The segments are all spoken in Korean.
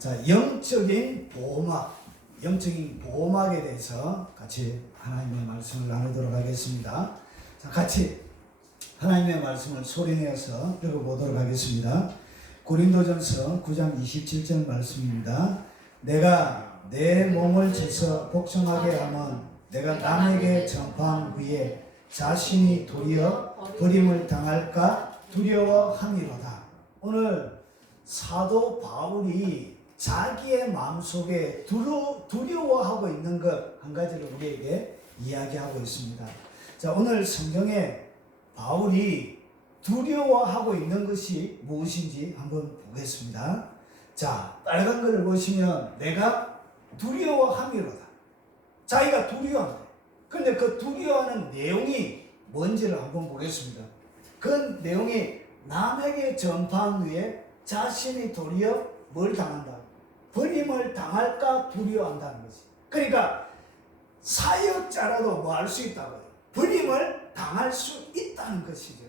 자, 영적인 보호막에 대해서 같이 하나님의 말씀을 나누도록 하겠습니다. 자, 같이 하나님의 말씀을 소리내어서 읽어보도록 하겠습니다. 고린도전서 9장 27절 말씀입니다. 내가 내 몸을 쳐서 복종하게 하면 내가 남에게 전파한 후에 자신이 도리어 버림을 당할까 두려워함이로다. 오늘 사도 바울이 자기의 마음속에 두려워하고 있는 것 한 가지를 우리에게 이야기하고 있습니다. 자, 오늘 성경에 바울이 두려워하고 있는 것이 무엇인지 한번 보겠습니다. 자, 빨간 글을 보시면 내가 두려워함이로다. 자기가 두려워한다. 근데 그 두려워하는 내용이 뭔지를 한번 보겠습니다. 그 내용이 남에게 전파한 후에 자신이 도리어 뭘 당한다? 버림을 당할까 두려워한다는 거지. 그러니까 사역자라도 뭐 할 수 있다고요? 버림을 당할 수 있다는 것이죠.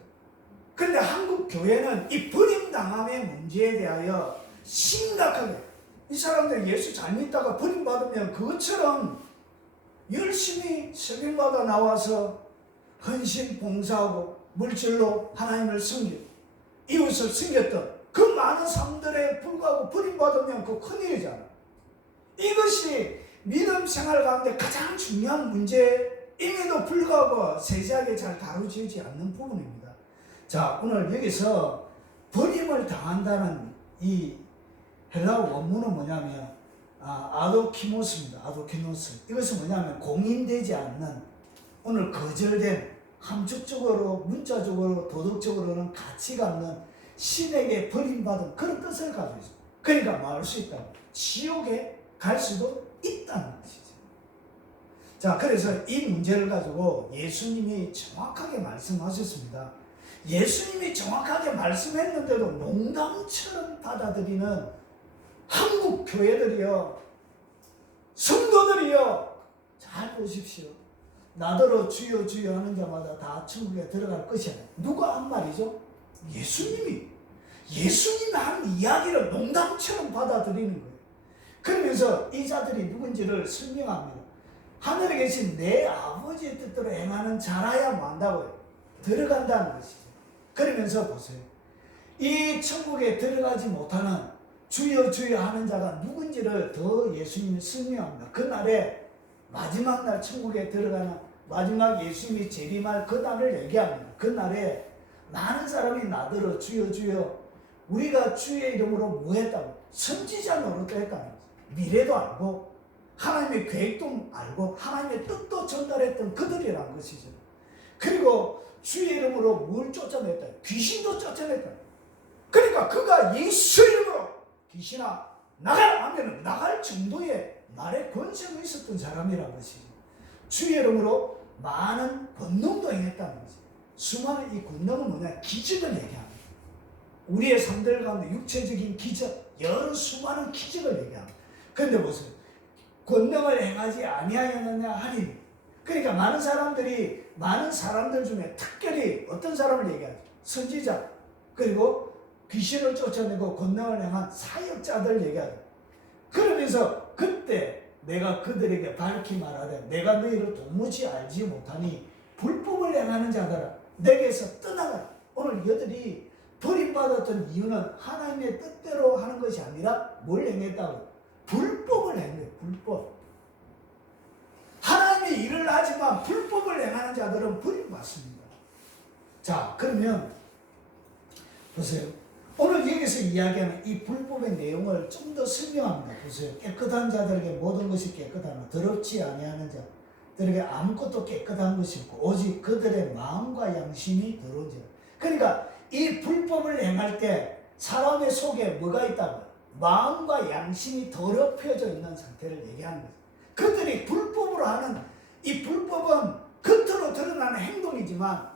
그런데 한국 교회는 이 버림당함의 문제에 대하여 심각하게 이 사람들 예수 잘 믿다가 버림받으면 그것처럼 열심히 새벽마다 나와서 헌신 봉사하고 물질로 하나님을 섬기고 이웃을 섬겼던 그 많은 사람들에 불구하고 버림받으면 그 큰일이잖아. 이것이 믿음 생활 가운데 가장 중요한 문제임에도 불구하고 세세하게 잘 다루어지지 않는 부분입니다. 자, 오늘 여기서 버림을 당한다는 이 헬라어 원문은 뭐냐면 아도키모스입니다. 아도키노스. 이것은 뭐냐면 공인되지 않는, 오늘 거절된, 함축적으로 문자적으로 도덕적으로는 가치가 없는 신에게 버림받은 그런 뜻을 가지고 있습니다. 그러니까 말할 수 있다고, 지옥에 갈 수도 있다는 것이죠. 자, 그래서 이 문제를 가지고 예수님이 정확하게 말씀하셨습니다. 예수님이 정확하게 말씀했는데도 농담처럼 받아들이는 한국 교회들이요, 성도들이요, 잘 보십시오. 나더러 주여 주여 하는 자마다 다 천국에 들어갈 것이야. 누가 한 말이죠? 예수님이 한 이야기를 농담처럼 받아들이는 거예요. 그러면서 이 자들이 누군지를 설명합니다. 하늘에 계신 내 아버지의 뜻대로 행하는 자라야 만다고요. 들어간다는 것이죠. 그러면서 보세요. 이 천국에 들어가지 못하는 주여 주여 하는 자가 누군지를 더 예수님이 설명합니다. 그날에 마지막 날 천국에 들어가는 마지막 예수님이 재림할 그 날을 얘기합니다. 그날에 많은 사람이 나더러 주여 주여 우리가 주의 이름으로 뭐 했다고? 선지자 노릇도 했다는 거죠. 미래도 알고 하나님의 계획도 알고 하나님의 뜻도 전달했던 그들이라는 것이죠. 그리고 주의 이름으로 뭘 쫓아냈다? 귀신도 쫓아냈다. 그러니까 그가 예수 이름으로 귀신아 나가라 하면 나갈 정도의 말의 권세가 있었던 사람이라는 것이죠. 주의 이름으로 많은 권능도 행했다는 거죠. 수많은 이 권능은 뭐냐? 기적을 얘기합니다. 우리의 삶들 가운데 육체적인 기적, 여러 수많은 기적을 얘기합니다. 그런데 보세요. 권능을 행하지 아니하였느냐 하니, 그러니까 많은 사람들 중에 특별히 어떤 사람을 얘기하죠? 선지자, 그리고 귀신을 쫓아내고 권능을 행한 사역자들 얘기하죠. 그러면서 그때 내가 그들에게 밝히 말하되 내가 너희를 도무지 알지 못하니 불법을 행하는 자들아 내게서 떠나가라. 오늘 이들이 버림받았던 이유는 하나님의 뜻대로 하는 것이 아니라 뭘 행했다고? 불법을 행해요. 불법. 하나님의 일을 하지만 불법을 행하는 자들은 버림받습니다. 자, 그러면 보세요. 오늘 여기서 이야기하는 이 불법의 내용을 좀 더 설명합니다. 보세요. 깨끗한 자들에게 모든 것이 깨끗하나 더럽지 아니하는 자들에게 아무것도 깨끗한 것이 없고 오직 그들의 마음과 양심이 더러운 자. 그러니까 이 불법을 행할 때 사람의 속에 뭐가 있다고? 마음과 양심이 더럽혀져 있는 상태를 얘기하는 거죠. 그들이 불법으로 하는 이 불법은 겉으로 드러나는 행동이지만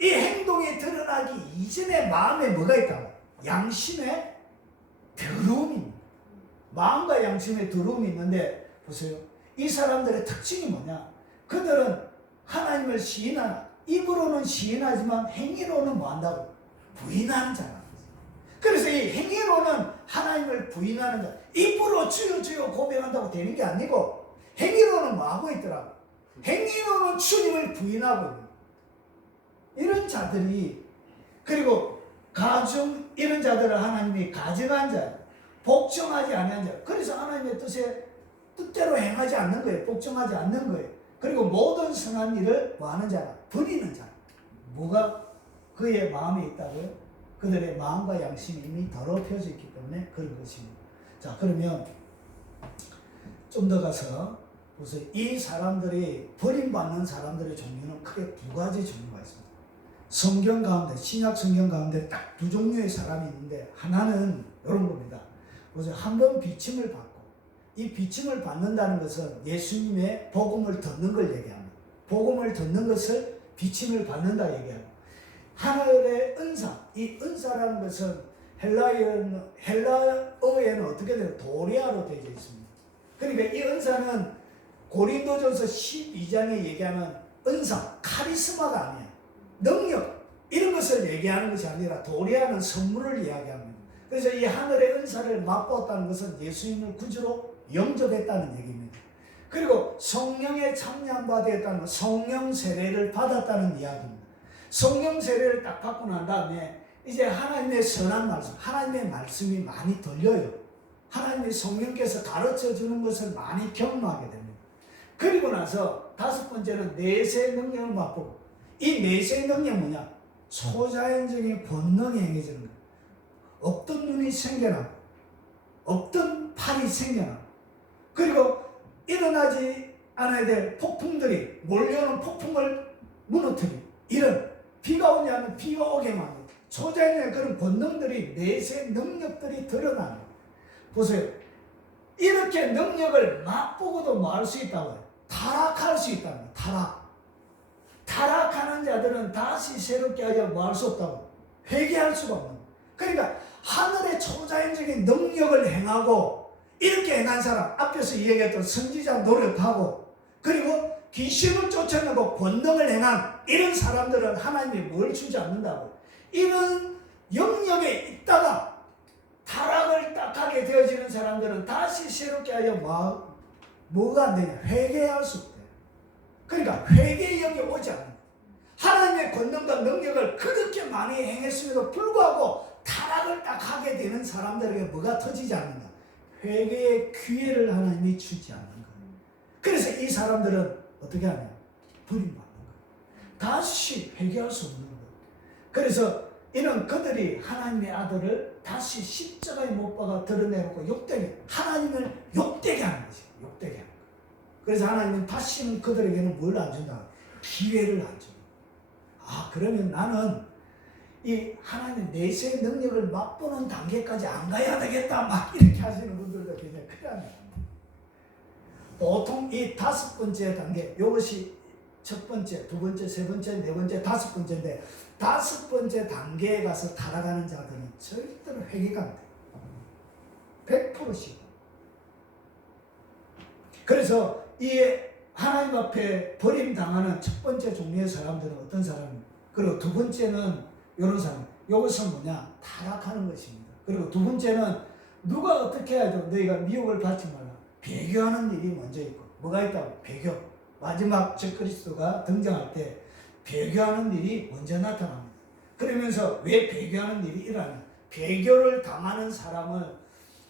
이 행동이 드러나기 이전에 마음에 뭐가 있다고? 양심에 더러움입니다. 마음과 양심에 더러움이 있는데 보세요. 이 사람들의 특징이 뭐냐? 그들은 하나님을 시인하나 입으로는 시인하지만 행위로는 뭐 한다고? 부인하는 자라는 거죠. 그래서 이 행위로는 하나님을 부인하는 자. 입으로 주여 주여 고백한다고 되는 게 아니고 행위로는 뭐 하고 있더라고. 행위로는 주님을 부인하고 있는 이런 자들이, 그리고 가중 이런 자들을 하나님이 가증한 자, 복종하지 않은 자. 그래서 하나님의 뜻대로 행하지 않는 거예요. 복종하지 않는 거예요. 그리고 모든 선한 일을 뭐 하는 자라? 버리는 자. 뭐가 그의 마음에 있다고요? 그들의 마음과 양심이 이미 더럽혀져 있기 때문에 그런 것입니다. 자, 그러면 좀 더 가서 보세요. 이 사람들이, 버림받는 사람들의 종류는 크게 두 가지 종류가 있습니다. 성경 가운데, 신약 성경 가운데 딱 두 종류의 사람이 있는데, 하나는 이런 겁니다. 보세요. 한 번 비침을 받고, 이 비침을 받는다는 것은 예수님의 복음을 듣는 걸 얘기합니다. 복음을 듣는 것을 비침을 받는다 얘기합니다. 하늘의 은사, 이 은사라는 것은 헬라어에는 어떻게 돼요? 도리아로 되어 있습니다. 그러니까 이 은사는 고린도전서 12장에 얘기하는 은사, 카리스마가 아니에요. 능력, 이런 것을 얘기하는 것이 아니라 도리아는 선물을 이야기합니다. 그래서 이 하늘의 은사를 맛보았다는 것은 예수님을 구주로 영접했다는 얘기입니다. 그리고 성령에 참여한 바 되었다는 것, 성령 세례를 받았다는 이야기입니다. 성령 세례를 딱 받고 난 다음에 이제 하나님의 선한 말씀, 하나님의 말씀이 많이 들려요. 하나님의 성령께서 가르쳐 주는 것을 많이 경험하게 됩니다. 그리고 나서 다섯 번째는 내세의 능력을 맛보고, 이 내세의 능력은 뭐냐? 초자연적인 본능이 행해지는 거예요. 없던 눈이 생겨나, 없던 팔이 생겨나, 그리고 일어나지 않아야 될 폭풍들이 몰려오는 폭풍을 무너뜨리고, 이런 비가 오지 않는 비가 오게 만들고, 초자연의 그런 본능들이, 내세 능력들이 드러나는. 보세요. 이렇게 능력을 맛보고도 뭐 할 수 있다고요? 타락할 수 있다는 거예요. 타락하는 자들은 다시 새롭게 하려 뭐 할 수 없다고? 회개할 수가 없는 거예요. 그러니까 하늘의 초자연적인 능력을 행하고, 이렇게 행한 사람, 앞에서 이야기했던 선지자 노력하고, 그리고 귀신을 쫓아내고 권능을 행한 이런 사람들은 하나님이 뭘 주지 않는다고? 이런 영역에 있다가 타락을 딱 하게 되어지는 사람들은 다시 새롭게 하여 뭐가 안 되냐? 회개할 수 없대요. 그러니까 회개의 영이 오지 않는, 하나님의 권능과 능력을 그렇게 많이 행했음에도 불구하고 타락을 딱 하게 되는 사람들에게 뭐가 터지지 않는다? 회개의 기회를 하나님이 주지 않는 거예요. 그래서 이 사람들은 어떻게 하냐? 버림받는 거예요. 다시 회개할 수 없는 거예요. 그래서 이는 그들이 하나님의 아들을 다시 십자가에 못 박아 드러내놓고 욕되게, 하나님을 욕되게 하는 것이에요. 욕되게 하는 거예요. 그래서 하나님은 다시는 그들에게는 뭘 안 준다? 기회를 안 줍니다. 아, 그러면 나는 이 하나님의 내세의 능력을 맛보는 단계까지 안 가야 되겠다, 막 이렇게 하시는 분들도 굉장히 크답니다. 보통 이 다섯 번째 단계, 이것이 첫 번째, 두 번째, 세 번째, 네 번째, 다섯 번째인데, 다섯 번째 단계에 가서 타락하는 자들은 절대로 회개가 안 돼요. 100%씩. 그래서 이 하나님 앞에 버림당하는 첫 번째 종류의 사람들은 어떤 사람입니까? 그리고 두 번째는 이런 사람, 이것은 뭐냐? 타락하는 것입니다. 그리고 두 번째는 누가 어떻게 해야죠? 너희가 미혹을 받지 말라. 배교하는 일이 먼저 있고, 뭐가 있다고? 배교. 마지막 적그리스도가 등장할 때 배교하는 일이 먼저 나타납니다. 그러면서 왜 배교하는 일이 일어나냐? 배교를 당하는 사람을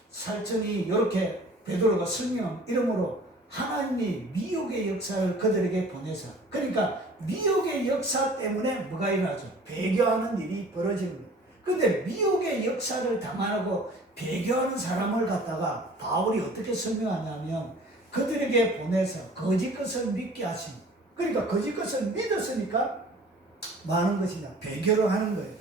살천이 이렇게 베드로가 설명한 이름으로 하나님이 미혹의 역사를 그들에게 보내서, 그러니까 미혹의 역사 때문에 뭐가 일어나죠? 배교하는 일이 벌어지는 거예요. 그런데 미혹의 역사를 당하고 배교하는 사람을 갖다가 바울이 어떻게 설명하냐면, 그들에게 보내서 거짓 것을 믿게 하십니다. 그러니까 거짓 것을 믿었으니까 뭐 하는 것이냐? 배교를 하는 거예요.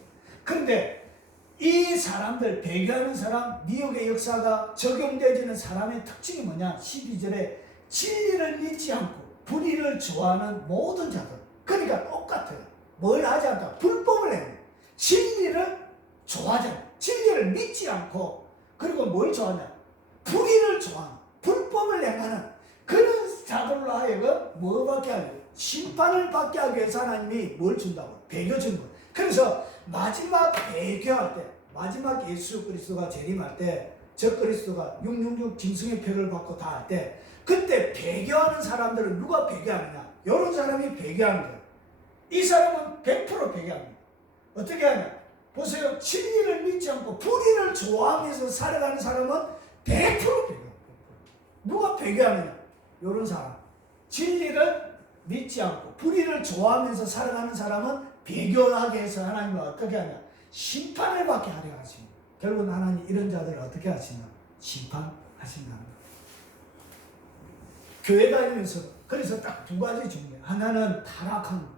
그런데 이 사람들, 배교하는 사람, 미혹의 역사가 적용되어지는 사람의 특징이 뭐냐? 12절에 진리를 믿지 않고 불의를 좋아하는 모든 자들. 그러니까 똑같아요. 뭘 하지 않다? 불법을 해요. 진리를 좋아하지 않고, 진리를 믿지 않고, 그리고 뭘 좋아하냐? 불의를 좋아하는, 불법을 행하는 그런 자들로 하여금 뭐 받게 하려고? 심판을 받게 하기 위해서 하나님이 뭘 준다고? 배교 준 거예요. 그래서 마지막 배교할 때, 마지막 예수 그리스도가 재림할 때 적그리스도가 666 짐승의 표를 받고 다 할 때 그때 배교하는 사람들은 누가 배교하느냐? 이런 사람이 배교하는 거예요. 이 사람은 100% 배교합니다. 어떻게 하냐? 보세요. 진리를 믿지 않고 불의를 좋아하면서 살아가는 사람은 100% 배교합니다. 누가 배교하느냐? 이런 사람. 진리를 믿지 않고 불의를 좋아하면서 살아가는 사람은 배교하게 해서 하나님은 어떻게 하냐? 심판을 받게 하려 하십니다. 결국은 하나님 이런 자들을 어떻게 하시냐? 심판하신다는 거예요. 교회 다니면서 그래서 딱 두 가지 중요해요. 하나는 타락한 거.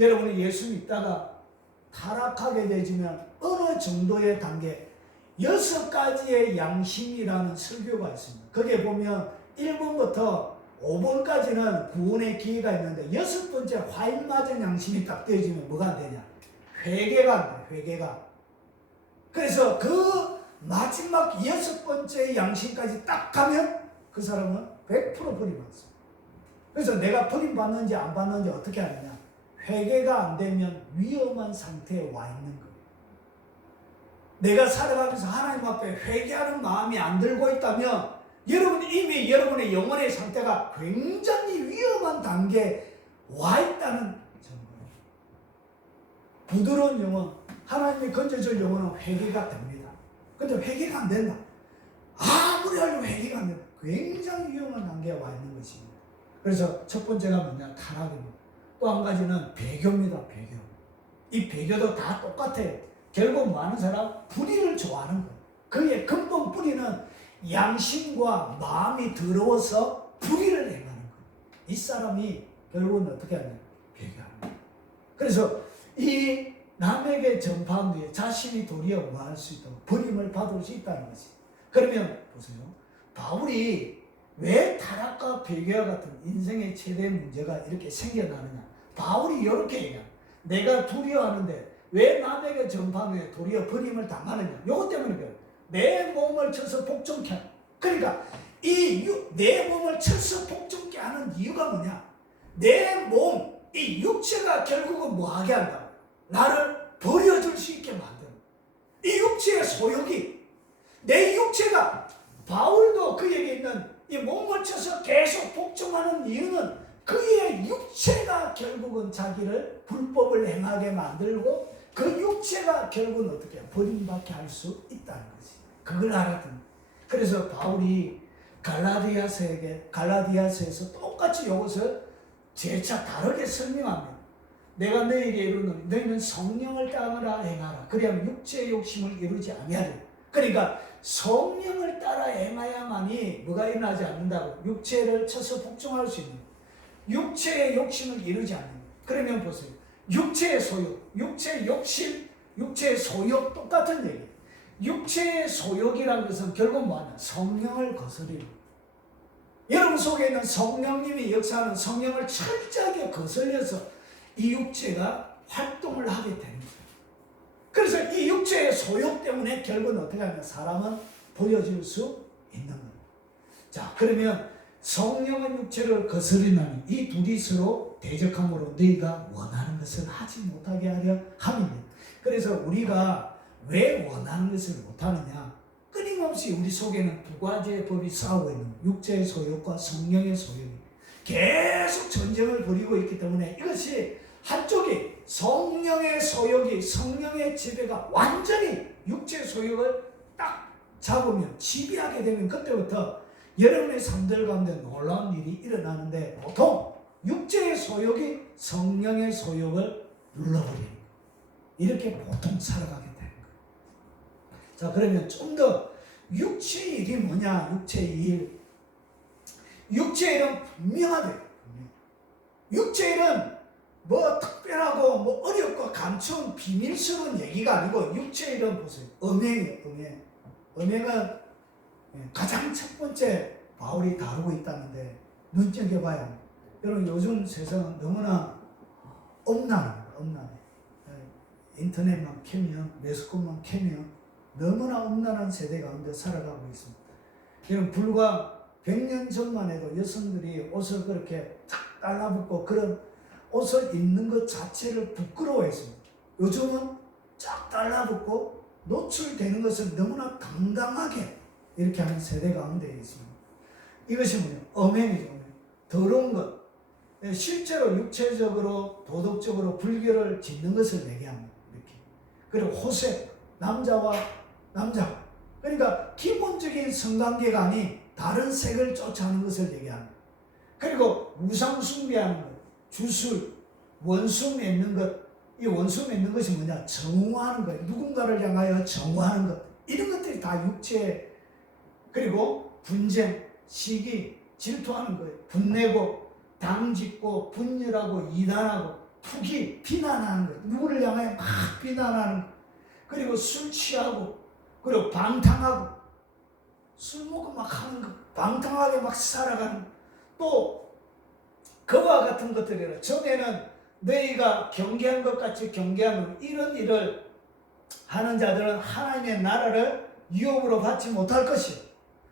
여러분이 예수 믿다가 타락하게 되지만 어느 정도의 단계 6가지의 양심이라는 설교가 있습니다. 거기에 보면 1번부터 5번까지는 구원의 기회가 있는데 6번째 화인 맞은 양심이 딱 되어지면 뭐가 안 되냐? 회개가 안 돼. 회개가. 그래서 그 마지막 6번째 양심까지 딱 가면 그 사람은 100% 버림받습니다. 그래서 내가 버림받는지 안 받는지 어떻게 하느냐? 회개가 안 되면 위험한 상태에 와 있는 거예요. 내가 살아가면서 하나님 앞에 회개하는 마음이 안 들고 있다면 여러분 이미 여러분의 영혼의 상태가 굉장히 위험한 단계에 와 있다는 증거예요. 부드러운 영혼, 하나님이 건져줄 영혼은 회개가 됩니다. 근데 회개가 안 된다. 아무리 하려고 회개가 안 된다. 굉장히 위험한 단계에 와 있는 것입니다. 그래서 첫 번째가 뭐냐? 타락입니다. 또 한 가지는 배교입니다. 배교. 이 배교도 다 똑같아요. 결국 많은 사람 불의를 좋아하는 거예요. 그의 근본 뿌리는 양심과 마음이 더러워서 불의를 행하는 거예요. 이 사람이 결국은 어떻게 하냐? 배교하는 거예요. 그래서 이 남에게 전파한 뒤에 자신이 도리어 뭐할 수 있도록 버림을 받을 수 있다는 것이. 그러면 보세요. 바울이 왜 타락과 배교와 같은 인생의 최대 문제가 이렇게 생겨나느냐? 바울이 이렇게 얘기해요. 내가 두려워하는데 왜 남에게 전파하면 도리어 버림을 당하느냐? 이것 때문에 그래요. 내 몸을 쳐서 복종케 하는. 그러니까 내 몸을 쳐서 복종케 하는 이유가 뭐냐? 내 몸, 이 육체가 결국은 뭐하게 한다고? 나를 버려줄 수 있게 만드는. 이 육체의 소욕이 내 육체가 바울도 그에게 있는 이 몸을 쳐서 계속 복종하는 이유는 그의 육체가 결국은 자기를 불법을 행하게 만들고 그 육체가 결국은 어떻게 버림받게 할 수 있다는 거지. 그걸 알았던. 그래서 바울이 갈라디아서에서 똑같이 이것을 재차 다르게 설명합니다. 내가 너희에게 이르노니 너희는 성령을 따라 행하라. 그래야 육체의 욕심을 이루지 아니하리라. 그러니까 성령을 따라 행하야만이 뭐가 일어나지 않는다고? 육체를 쳐서 복종할 수 있는. 육체의 욕심을 이루지 않는. 그러면 보세요. 육체의 소욕, 육체의 욕심, 육체의 소욕 똑같은 얘기예요. 육체의 소욕이라는 것은 결국 뭐하냐? 성령을 거스리는. 여러분 속에 있는 성령님이 역사하는 성령을 철저하게 거슬려서 이 육체가 활동을 하게 됩니다. 그래서 이 육체의 소욕 때문에 결국은 어떻게 하냐? 사람은 보여줄 수 있는 겁니다. 자, 그러면 성령은 육체를 거스리나니 이 둘이 서로 대적함으로 너희가 원하는 것을 하지 못하게 하려 함입니다. 그래서 우리가 왜 원하는 것을 못하느냐? 끊임없이 우리 속에는 두 가지의 법이 싸우고 있는 거예요. 육체의 소욕과 성령의 소욕이 계속 전쟁을 벌이고 있기 때문에 이것이 한쪽이 성령의 소욕이 성령의 지배가 완전히 육체의 소욕을 딱 잡으면 지배하게 되면 그때부터 여러분의 삶들 가운데 놀라운 일이 일어나는데 보통 육체의 소욕이 성령의 소욕을 눌러버리는 거예요. 이렇게 보통 살아가게 되는 거예요. 자, 그러면 좀 더 육체의 일이 뭐냐? 육체의 일. 육체의 일은 분명하대요. 육체의 일은 뭐 특별하고 뭐 어렵고 감추운 비밀스러운 얘기가 아니고 육체의 일은 보세요. 음행이에요. 음행은 가장 첫 번째 바울이 다루고 있다는데 눈여겨봐야 여러분 요즘 세상은 너무나 엄란합니다. 엄란해. 인터넷만 캐면 매스컴만 캐면 너무나 엄란한 세대 가운데 살아가고 있습니다. 여러분 불과 100년 전만 해도 여성들이 옷을 그렇게 탁 달라붙고 그런 옷을 입는 것 자체를 부끄러워했습니다. 요즘은 쫙 달라붙고 노출되는 것을 너무나 당당하게 이렇게 하는 세대 가운데 있습니다. 이것이 뭐냐? 엄행이죠. 더러운 것. 실제로 육체적으로 도덕적으로 불결을 짓는 것을 얘기합니다. 이렇게. 그리고 호색, 남자와 남자. 그러니까 기본적인 성관계가 아닌 다른 색을 쫓아하는 것을 얘기합니다. 그리고 우상 숭배하는 것, 주술, 원수 맺는 것. 이 원수 맺는 것이 뭐냐? 정오하는 거예요. 누군가를 향하여 정오하는 것. 이런 것들이 다 육체. 그리고 분쟁, 시기, 질투하는 거예요. 분내고, 당짓고, 분열하고, 이단하고, 투기, 비난하는 거예요. 누구를 향하여 막 비난하는 거. 그리고 술 취하고, 그리고 방탕하고, 술 먹고 막 하는 거. 방탕하게 막 살아가는 거. 또 그와 같은 것들이라. 전에는 너희가 경계한 것 같이 경계하는 이런 일을 하는 자들은 하나님의 나라를 유업으로 받지 못할 것이요.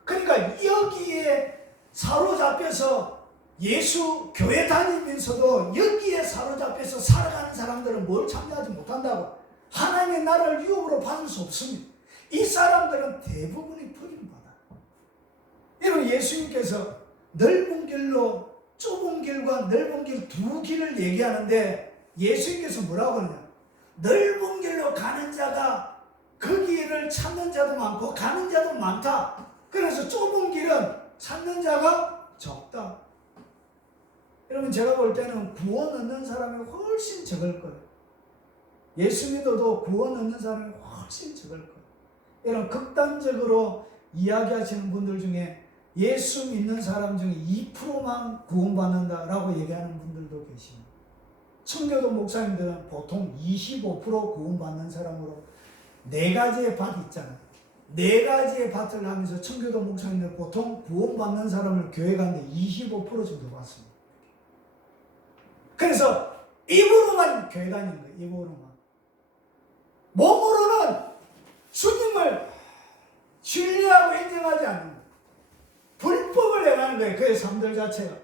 그러니까 여기에 사로잡혀서 예수 교회 다니면서도 여기에 사로잡혀서 살아가는 사람들은 뭘 참여하지 못한다고. 하나님의 나라를 유업으로 받을 수 없습니다. 이 사람들은 대부분이 버림받아요. 여러분, 예수님께서 넓은 길로 좁은 길과 넓은 길 두 길을 얘기하는데 예수님께서 뭐라고 하느냐? 넓은 길로 가는 자가 그 길을 찾는 자도 많고 가는 자도 많다. 그래서 좁은 길은 찾는 자가 적다. 여러분, 제가 볼 때는 구원 얻는 사람이 훨씬 적을 거예요. 예수 믿어도 구원 얻는 사람이 훨씬 적을 거예요. 여러분, 극단적으로 이야기하시는 분들 중에 예수 믿는 사람 중에 2%만 구원받는다라고 얘기하는 분들도 계십니다. 청교도 목사님들은 보통 25% 구원받는 사람으로 4가지의 밭 있잖아요. 4가지의 밭을 하면서 청교도 목사님들 보통 구원받는 사람을 교회 가는데 25% 정도 받습니다. 그래서 입으로만 교회 다니는 거예요. 입으로만. 몸으로는 주님을 신뢰하고 인정하지 않는 거예요. 불법을 행하는 거예요. 그의 삶들 자체가.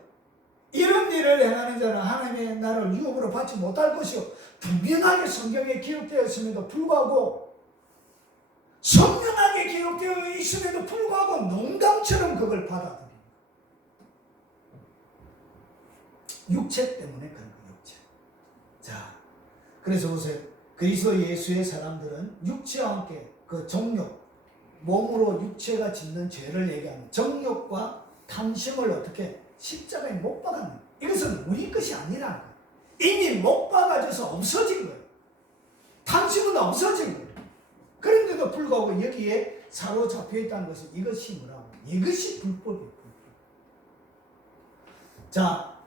이런 일을 행하는 자는 하나님의 나라를 유업으로 받지 못할 것이요. 분명하게 성경에 기록되었음에도 불구하고 선명하게 기록되어 있음에도 불구하고 농담처럼 그걸 받아들입니다. 육체 때문에 그런 거예요. 육체. 자, 그래서 보세요. 그리스도 예수의 사람들은 육체와 함께 그 정욕, 몸으로 육체가 짓는 죄를 얘기하는 정욕과 탐심을 어떻게 십자가에 못 박았는 거예요. 이것은 우리 것이 아니라는 거예요. 이미 못 박아져서 없어진 거예요. 탐심은 없어진 거예요. 그런데도 불구하고 여기에 사로잡혀 있다는 것은 이것이 뭐라고? 이것이 불법이에요. 자,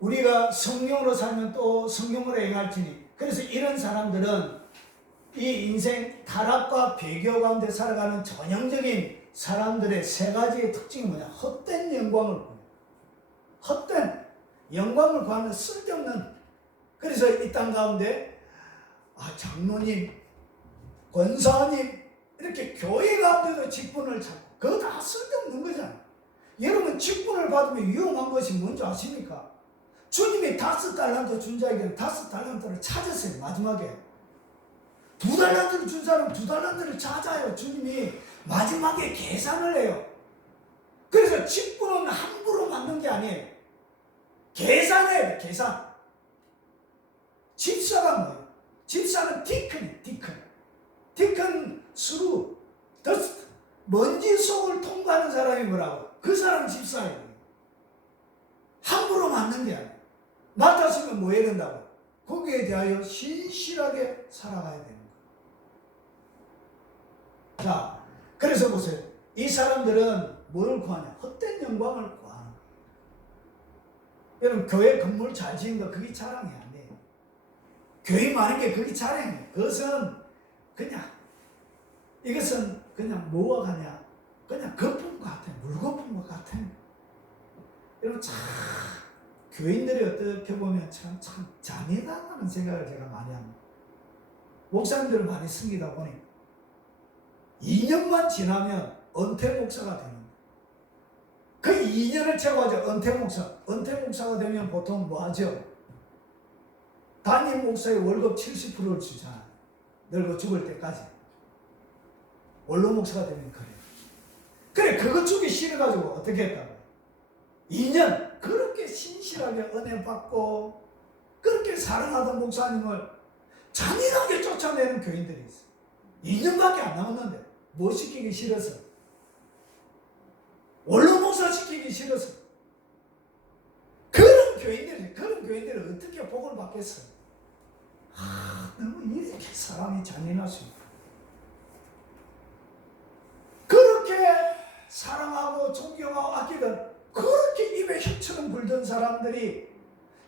우리가 성령으로 살면 또 성령으로 행할지니. 그래서 이런 사람들은 이 인생 타락과 배교 가운데 살아가는 전형적인 사람들의 3가지의 특징이 뭐냐? 헛된 영광을 구해요. 헛된 영광을 구하는 쓸데없는. 그래서 이 땅 가운데 장로님, 권사님 이렇게 교회 가운데도 직분을 찾고 그거 다 쓸데없는 거잖아요. 여러분, 직분을 받으면 위험한 것이 뭔지 아십니까? 주님이 5달란트 준 자에게는 5달란트를 찾으세요. 마지막에 2달란트를 준 사람 2달란트를 찾아요. 주님이 마지막에 계산을 해요. 그래서 직분은 함부로 받는 게 아니에요. 계산해요. 계산. 집사가 뭐예요? 집사는 디큰이에요. 디큰 스루 더스트 먼지 속을 통과하는 사람이 뭐라고? 그 사람 집사예요. 함부로 맞는 게 아니에요. 맡았으면 뭐 해야 된다고? 거기에 대하여 신실하게 살아가야 되는 거예요. 자, 그래서 보세요. 이 사람들은 뭘 구하냐? 헛된 영광을 구하는 거예요. 여러분, 교회 건물 잘 지은 거 그게 자랑이 아니에요. 교회 많은 게 그게 자랑이에요. 그것은 그냥, 이것은 그냥 뭐와 같냐? 그냥 거품과 같아요. 물거품과 같아요. 여러분, 참 교인들이 어떻게 보면 참 잔인하다는 생각을 제가 많이 합니다. 목사님들을 많이 섬기다 보니 2년만 지나면 은퇴 목사가 되는 거예요. 그 2년을 채워가지고 은퇴 목사가 되면 보통 뭐 하죠? 담임 목사의 월급 70%를 주잖아요. 늙어 죽을 때까지. 원로 목사가 되면 그래. 그래, 그것 주기 싫어가지고 어떻게 했다고? 2년 그렇게 신실하게 은혜 받고 그렇게 사랑하던 목사님을 잔인하게 쫓아내는 교인들이 있어. 2년밖에 안 남았는데 뭐 시키기 싫어서, 원로 목사 시키기 싫어서. 그런 교인들이 어떻게 복을 받겠어? 너무 이렇게 사람이 잔인할 수 있다. 그렇게 사랑하고 존경하고 아끼던, 그렇게 입에 혀처럼 불던 사람들이,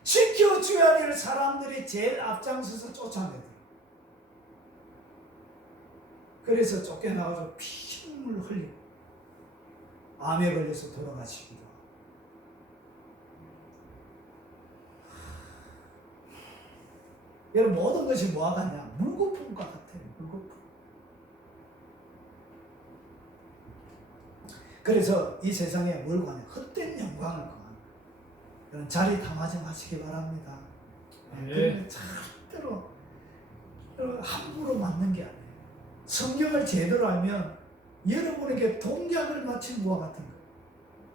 지켜줘야 될 사람들이 제일 앞장서서 쫓아내더라. 그래서 쫓겨나가서 피눈물 흘리고 암에 걸려서 돌아가시기도 하고. 여러분, 모든 것이 뭐와 같냐? 물거품과 같아요. 물거품. 그래서 이 세상에 물건에 헛된 영광을 거하는 자리 탐하지 마시기 바랍니다. 네. 절대로 함부로 맞는 게 아니에요. 성경을 제대로 알면 여러분에게 동약을 마친 것과 같은 거예요.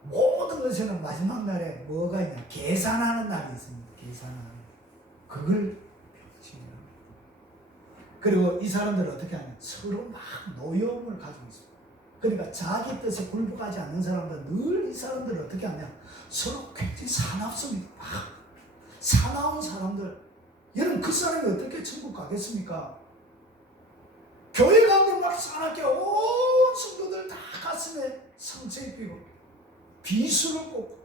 모든 것에는 마지막 날에 뭐가 있냐? 계산하는 날이 있습니다. 계산하는. 그걸 배우시면. 그리고 이 사람들은 어떻게 하냐? 서로 막 노여움을 가지고 있습니다. 그러니까 자기 뜻에 굴복하지 않는 사람들, 늘 이 사람들은 어떻게 하냐? 서로 굉장히 사납습니다. 막 사나운 사람들. 여러분, 그 사람이 어떻게 천국 가겠습니까? 교회 가운데 막 사납게 온 성도들 다 가슴에 상처 입히고 비수를 꽂고,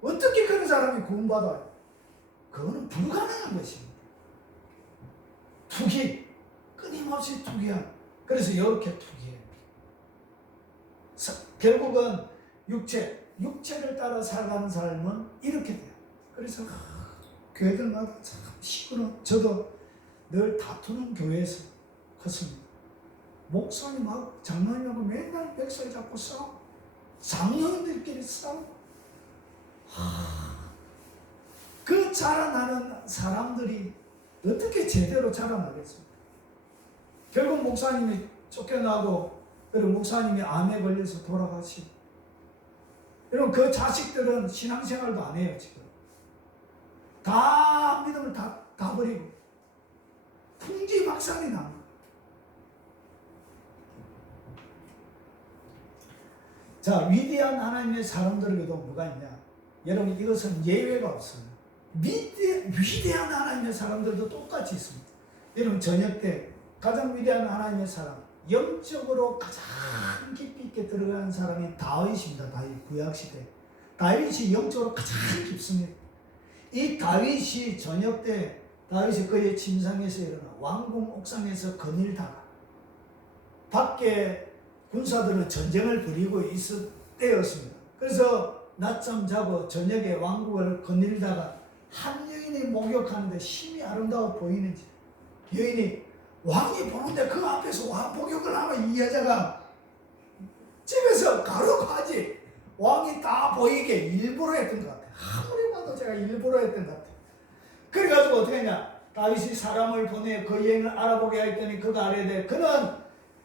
어떻게 그런 사람이 구원받아요? 그거는 불가능한 것입니다. 투기, 끊임없이 투기한. 그래서 이렇게 투기해요. 결국은 육체를 따라 살아가는 삶은 이렇게 돼요. 그래서 교회들마다 참 시끄러워. 저도 늘 다투는 교회에서 컸습니다. 목사님하고 장로님하고 맨날 멱살 잡고 싸우고, 장로님들끼리 싸우고. 그 자라나는 사람들이 어떻게 제대로 자라나겠습니까? 결국 목사님이 쫓겨나고, 그리고 목사님이 암에 걸려서 돌아가시고, 여러분, 그 자식들은 신앙생활도 안 해요. 지금 다 믿음을 다 버리고 풍지박산이 납니다. 자, 위대한 하나님의 사람들에게도 뭐가 있냐? 여러분, 이것은 예외가 없어요. 위대한 하나님의 사람들도 똑같이 있습니다. 여러분, 저녁 때 가장 위대한 하나님의 사람, 영적으로 가장 깊이 있게 들어간 사람이 다윗입니다. 다윗, 구약시대. 다윗이 영적으로 가장 깊습니다. 이 다윗이 저녁 때, 다윗이 그의 침상에서 일어나 왕궁 옥상에서 거닐다가, 밖에 군사들은 전쟁을 벌이고 있을 때였습니다. 그래서 낮잠 자고 저녁에 왕궁을 거닐다가 한 여인이 목욕하는데 심히 아름다워 보이는지, 여인이 왕이 보는데 그 앞에서 왕 목욕을 하면 이 여자가 집에서 가로가지 왕이 다 보이게 일부러 했던 것 같아요. 아무리 봐도 제가 일부러 했던 것 같아요. 그래가지고 어떻게 했냐? 다윗이 사람을 보내 그 여인을 알아보게 했더니 그가 아뢰되 그는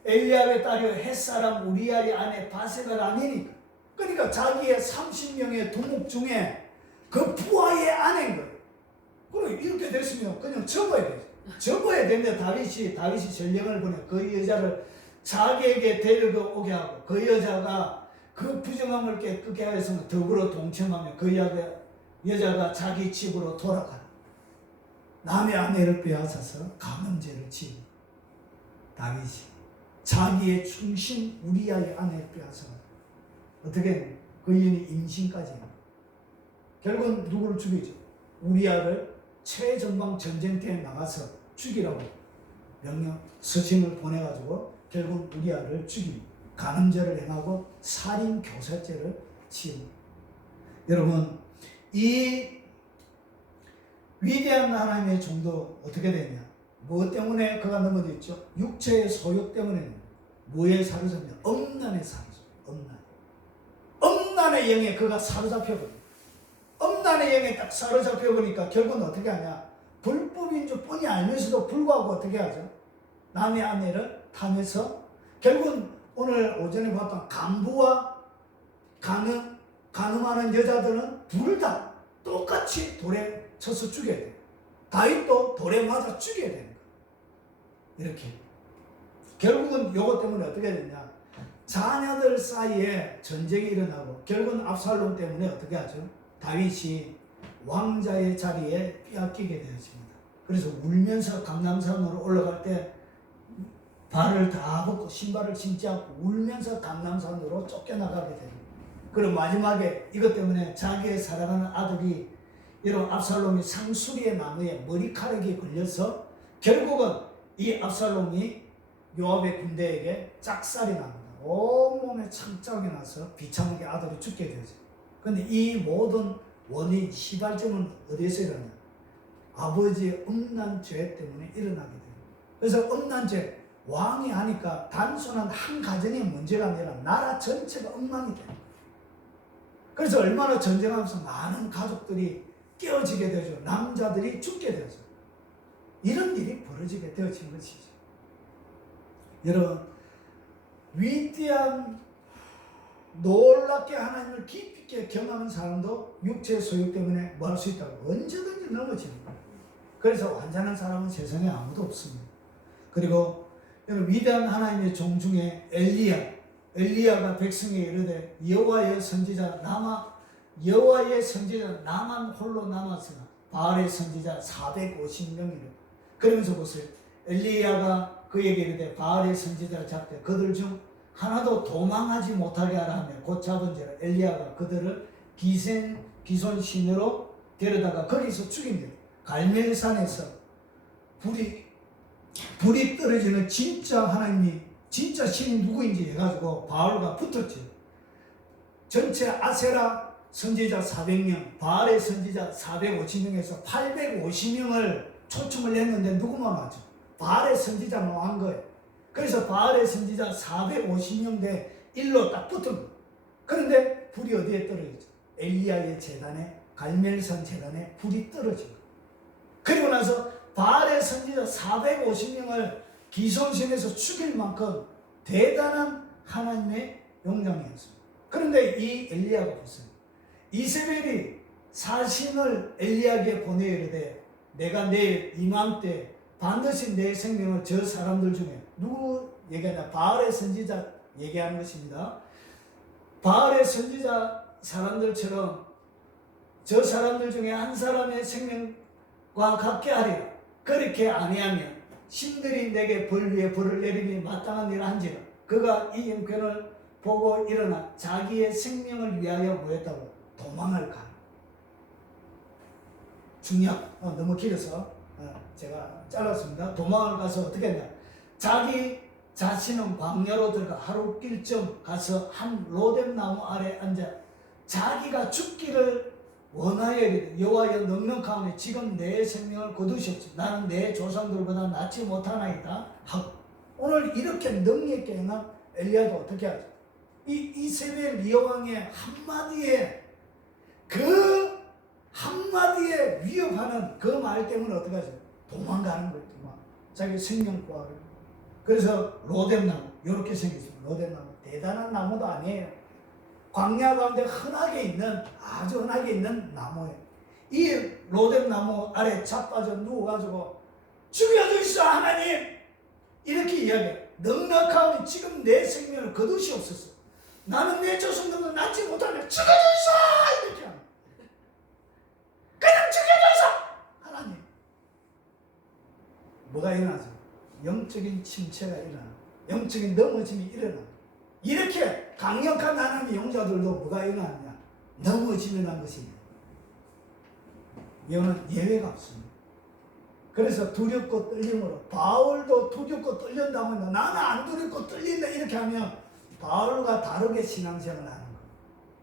엘리압의 딸이 햇사람 우리아의 아내 바세바가 아니니까. 그러니까 자기의 30명의 두목 중에 그 부하의 아내인 거예요. 그리고 이렇게 됐으면 그냥 접어야 되죠. 접어야 되는데 다윗이 전령을 보내 그 여자를 자기에게 데려오게 하고, 그 여자가 그 부정함을 깨끗게 하였으면 더불어 동침하며 그 여자가 자기 집으로 돌아가라. 남의 아내를 빼앗아서 간음죄를 지은 다윗이 자기의 충신 우리아의 아내를 빼앗아 어떻게 그 여인이 임신까지 해요. 결국은 누구를 죽이죠? 우리아를 최전방 전쟁터에 나가서 죽이라고 명령 서신을 보내가지고 결국 우리아를 죽입니다. 간음죄를 행하고 살인 교사죄를 지은. 여러분, 이 위대한 하나님의 종도 어떻게 되냐? 무엇 때문에 그가 넘어졌죠? 육체의 소욕 때문에. 뭐에 사로잡냐? 엄난에 사로잡혀. 엄난의 영에 그가 사로잡혀버려. 엄난의 영에 딱 사로잡혀보니까 결국은 어떻게 하냐? 불법인 줄 뻔히 알면서도 불구하고 어떻게 하죠? 남의 아내를 탐해서 결국은 오늘 오전에 봤던 간부와 간음하는 여자들은 둘 다 똑같이 돌에 쳐서 죽여야 돼요. 다윗도 돌에 맞아 죽여야 되는 거예요. 이렇게. 결국은 이것 때문에 어떻게 됐냐. 자녀들 사이에 전쟁이 일어나고 결국은 압살롬 때문에 어떻게 하죠? 다윗이 왕자의 자리에 빼앗기게 되었습니다. 그래서 울면서 감람산으로 올라갈 때 발을 다 벗고 신발을 신지 않고 울면서 감람산으로 쫓겨나가게 됩니다. 그리고 마지막에 이것 때문에 자기의 사랑하는 아들이 이런 압살롬이 상수리의 나무에 머리카락이 걸려서 결국은 이 압살롬이 요압의 군대에게 짝살이 납니다. 온몸에 창작이 나서 비참하게 아들이 죽게 되죠. 그런데 이 모든 원인, 시발점은 어디에서 일어나냐? 아버지의 음란 죄 때문에 일어나게 돼요. 그래서 음란 죄, 왕이 하니까 단순한 한 가정의 문제가 아니라 나라 전체가 엉망이 돼요. 그래서 얼마나 전쟁하면서 많은 가족들이 깨어지게 되죠. 남자들이 죽게 되죠. 이런 일이 벌어지게 되어진 것이죠. 여러분, 위대한 놀랍게 하나님을 깊이 있게 경험하는 사람도 육체의 소유 때문에 뭐 할 수 있다고 언제든지 넘어지는 거예요. 그래서 완전한 사람은 세상에 아무도 없습니다. 그리고 위대한 하나님의 종 중에 엘리야가 백성에 이르되 여호와의 선지자 나만 홀로 남았으나 바알의 선지자 450명이라. 그러면서 보세요. 엘리야가 그에게 이르되 바알의 선지자를 잡되 그들 중 하나도 도망하지 못하게 하라 하며 곧 잡은지라 엘리야가 그들을 기손신으로 데려다가 거기서 죽입니다. 갈멜산에서 불이 떨어지는 진짜 하나님이 진짜 신이 누구인지 해가지고 바알과 붙었죠. 전체 아세라 선지자 400명, 바알의 선지자 450명에서 850명을 초청을 했는데 누구만 왔죠? 바알의 선지자만 한 거예요. 그래서 바알의 선지자 450명 대 1로 딱 붙은 거예요. 그런데 불이 어디에 떨어지죠? 엘리야의 제단에, 갈멜산 제단에 불이 떨어진 거예요. 그리고 나서 바알의 선지자 450명을 기손신에서 죽일 만큼 대단한 하나님의 영광이었습니다. 그런데 이 엘리야가 보세요. 이세벨이 사신을 엘리야에게 보내 이르되 내가 내일 이맘때 반드시 내 생명을 저 사람들 중에 누구 얘기하냐? 바알의 선지자 얘기하는 것입니다. 바알의 선지자 사람들처럼 저 사람들 중에 한 사람의 생명과 같게 하리라. 그렇게 아니하면 신들이 내게 벌 위에 벌을 내리니 마땅한 일을 한지라. 그가 이 형편을 보고 일어나 자기의 생명을 위하여 뭐했다고? 도망을 가. 중요한 너무 길어서 제가 잘랐습니다. 도망을 가서 어떻게 했냐? 자기 자신은 광야로 들어가 하룻길쯤 가서 한 로뎀 나무 아래 앉아 자기가 죽기를 원하여 여호와여 넉넉하오니 지금 내 생명을 거두시옵소서. 나는 내 조상들보다 낫지 못하나이다 하고 오늘 이렇게 능력 있게 행한 엘리야도 어떻게 하죠? 이 이세벨 여왕의 한마디에 그 한마디에 위협하는 그 말 때문에 어떻게 하죠? 도망가는 거예요. 자기 생명 구하러. 그래서 로뎀나무 이렇게 생겼습니다. 로뎀나무 대단한 나무도 아니에요. 광야 가운데 아주 흔하게 있는 나무예요. 이 로뎀나무 아래 자빠져 누워가지고 죽여주시오 하나님 이렇게 이야기해요. 넉넉하오니 지금 내 생명을 거두시옵소서. 나는 내 조상들보다 낫지 못하네. 죽여주시오 이렇게 합니다. 그냥 죽여주시오 하나님. 뭐가 일어나죠? 영적인 침체가 일어나. 영적인 넘어짐이 일어나. 이렇게 강력한 하나님의 용자들도 뭐가 일어났냐? 넘어지면 한 것입니다. 이거는 예외가 없습니다. 그래서 두렵고 떨림으로 바울도 두렵고 떨린다면 나는 안 두렵고 떨린다 이렇게 하면 바울과 다르게 신앙생활을 하는 거예요.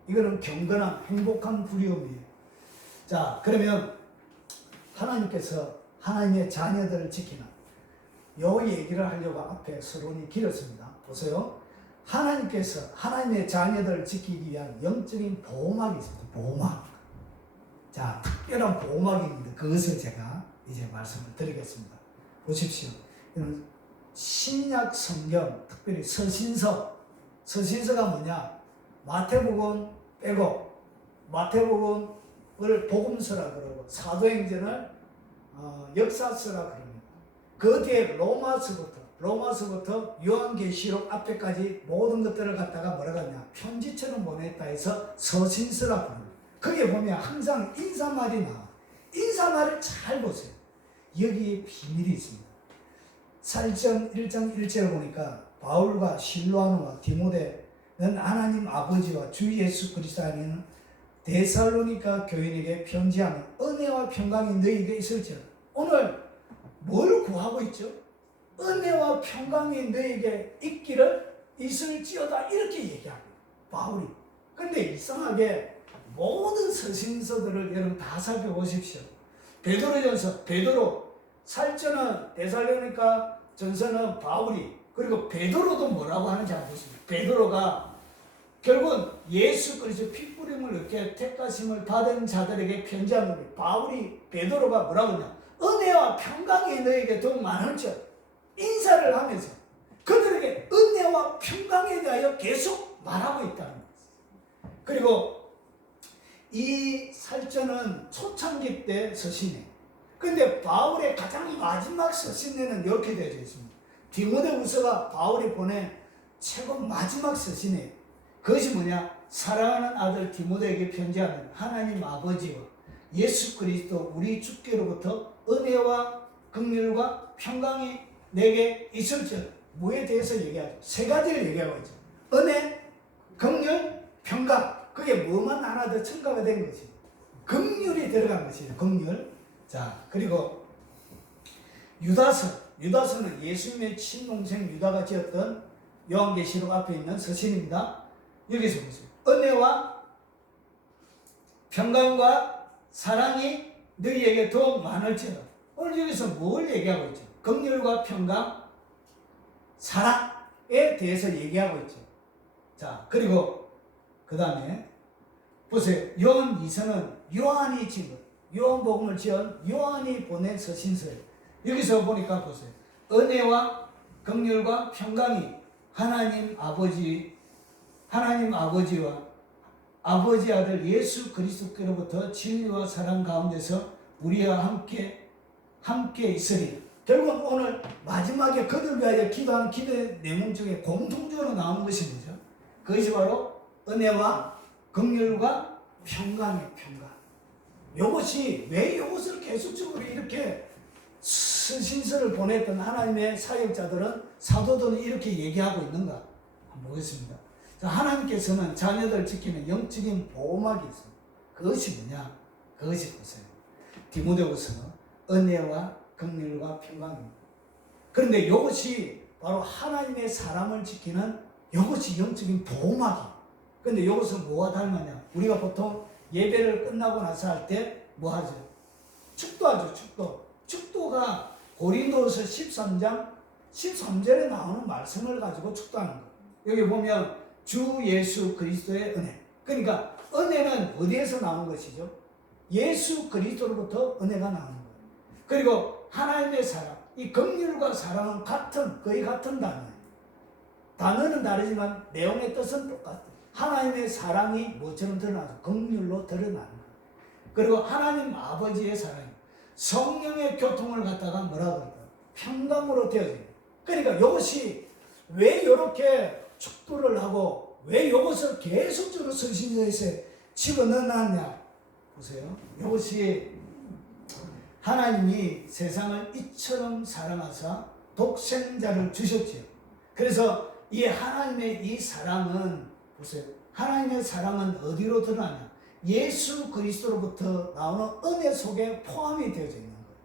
이거는 경건한 행복한 두려움이에요. 자, 그러면 하나님께서 하나님의 자녀들을 지키는 요 얘기를 하려고 앞에 서론이 길었습니다. 보세요. 하나님께서 하나님의 자녀들을 지키기 위한 영적인 보호막이 있습니다. 보호막. 자, 특별한 보호막이 있는데 그것을 제가 이제 말씀을 드리겠습니다. 보십시오. 신약 성경, 특별히 서신서 서신서가 뭐냐? 마태복음 빼고 마태복음을 복음서라 그러고 사도행전을 역사서라 그럽니다. 그 뒤에 로마서부터 요한계시록 앞에까지 모든 것들을 갖다가 뭐라고 하냐? 편지처럼 보냈다 해서 서신서라 부릅니다. 거기에 보면 항상 인사말이 나와. 인사말을 잘 보세요. 여기에 비밀이 있습니다. 살전 1장 1절을 보니까 바울과 실로아노와 디모데는 하나님 아버지와 주 예수 그리스도 안에는 데살로니가 교인에게 편지하는 은혜와 평강이 너희에게 있을지어다. 오늘 뭘 구하고 있죠? 은혜와 평강이 너희에게 있을지어다 이렇게 얘기합니다. 바울이. 근데 이상하게 모든 서신서들을 여러분 다 살펴보십시오. 베드로전서, 베드로, 살전은 데살로니가 전서는 바울이, 그리고 베드로도 뭐라고 하는지 한번 보십시오. 베드로가 결국은 예수 그리스도 핏부림을 이렇게 택하심을 받은 자들에게 편지하는 바울이 베드로가 뭐라고 하냐? 은혜와 평강이 너에게 더욱 많을지어다. 인사를 하면서 그들에게 은혜와 평강에 대하여 계속 말하고 있다는 거예요. 그리고 이 살전은 초창기 때 서신이에요. 근데 바울의 가장 마지막 서신에는 이렇게 되어 있습니다. 디모데후서가 바울이 보낸 최고 마지막 서신이에요. 그것이 뭐냐? 사랑하는 아들 디모데에게 편지하는 하나님 아버지와 예수 그리스도 우리 주께로부터 은혜와 긍휼과 평강이 내게 있을지어다. 뭐에 대해서 얘기하죠? 세 가지를 얘기하고 있죠. 은혜, 긍휼, 평강. 그게 뭐만 하나 더 첨가가 된 것이 긍휼이 들어간 것이에요. 긍휼. 자, 그리고 유다서는 예수님의 친동생 유다가 지었던 요한계시록 앞에 있는 서신입니다. 여기서 보세요. 은혜와 평강과 사랑이 너희에게 더 많을지어다. 오늘 여기서 뭘 얘기하고 있죠? 긍휼과 평강, 사랑에 대해서 얘기하고 있죠. 자, 그리고 그 다음에 보세요. 요한2서는 요한이 지은 요한복음을 지은 요한이 보낸 서신서예요. 여기서 보니까 보세요. 은혜와 긍휼과 평강이 하나님 아버지와 아버지 아들 예수 그리스도께로부터 진리와 사랑 가운데서 우리와 함께 있으리. 결국 오늘 마지막에 그들 위하여 기도하는 기도의 내용 중에 공통적으로 나오는 것이 뭐죠? 그것이 바로 은혜와 긍휼과 평강의 평강. 이것이 왜 이것을 계속적으로 이렇게 신서를 보냈던 하나님의 사역자들은 사도들은 이렇게 얘기하고 있는가? 한번 보겠습니다. 자, 하나님께서는 자녀들 지키는 영적인 보호막이 있습니다. 그것이 뭐냐? 그것이 보세요. 디모데후서는 은혜와 긍휼과 평강입니다. 그런데 이것이 바로 하나님의 사람을 지키는 이것이 영적인 보호막이에요. 근데 이것은 뭐와 닮았냐? 우리가 보통 예배를 끝나고 나서 할 때 뭐 하죠? 축도하죠, 축도. 축도가 고린도서 13장 13절에 나오는 말씀을 가지고 축도하는 거예요. 여기 보면 주 예수 그리스도의 은혜. 그러니까 은혜는 어디에서 나오는 것이죠? 예수 그리스도로부터 은혜가 나오는 거예요. 그리고 하나님의 사랑, 이 긍휼과 사랑은 거의 같은 단어예요. 단어는 다르지만 내용의 뜻은 똑같아요. 하나님의 사랑이 뭐처럼 드러나죠? 긍휼로 드러나는 거예요. 그리고 하나님 아버지의 사랑이 성령의 교통을 갖다가 뭐라고 할까요? 평강으로 되어져요. 그러니까 이것이 왜 이렇게 축도를 하고 왜 이것을 계속적으로 서신서에 집어넣어놨냐? 보세요. 이것이 하나님이 세상을 이처럼 사랑하사 독생자를 주셨지요. 그래서 이 하나님의 이 사랑은 보세요. 하나님의 사랑은 어디로 드러나냐? 예수 그리스도로부터 나오는 은혜 속에 포함이 되어져 있는 거예요.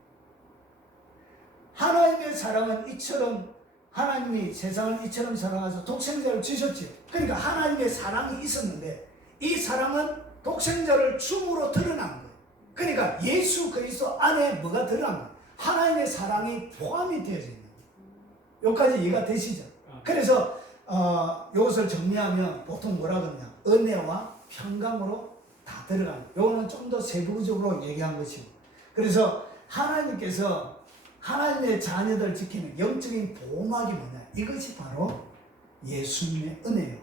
하나님의 사랑은 이처럼 하나님이 세상을 이처럼 사랑하사 독생자를 주셨지요. 그러니까 하나님의 사랑이 있었는데 이 사랑은 독생자를 줌으로 드러난 거예요. 그러니까 예수 그리스도 안에 뭐가 드러난 거예요? 하나님의 사랑이 포함이 되어져 있는 거예요. 여기까지 이해가 되시죠? 그래서 이것을 정리하면 보통 뭐라 그러냐? 은혜와 평강으로 다 들어가는. 이거는 좀 더 세부적으로 얘기한 것이고. 그래서 하나님께서 하나님의 자녀들 지키는 영적인 보호막이 뭐냐? 이것이 바로 예수님의 은혜예요.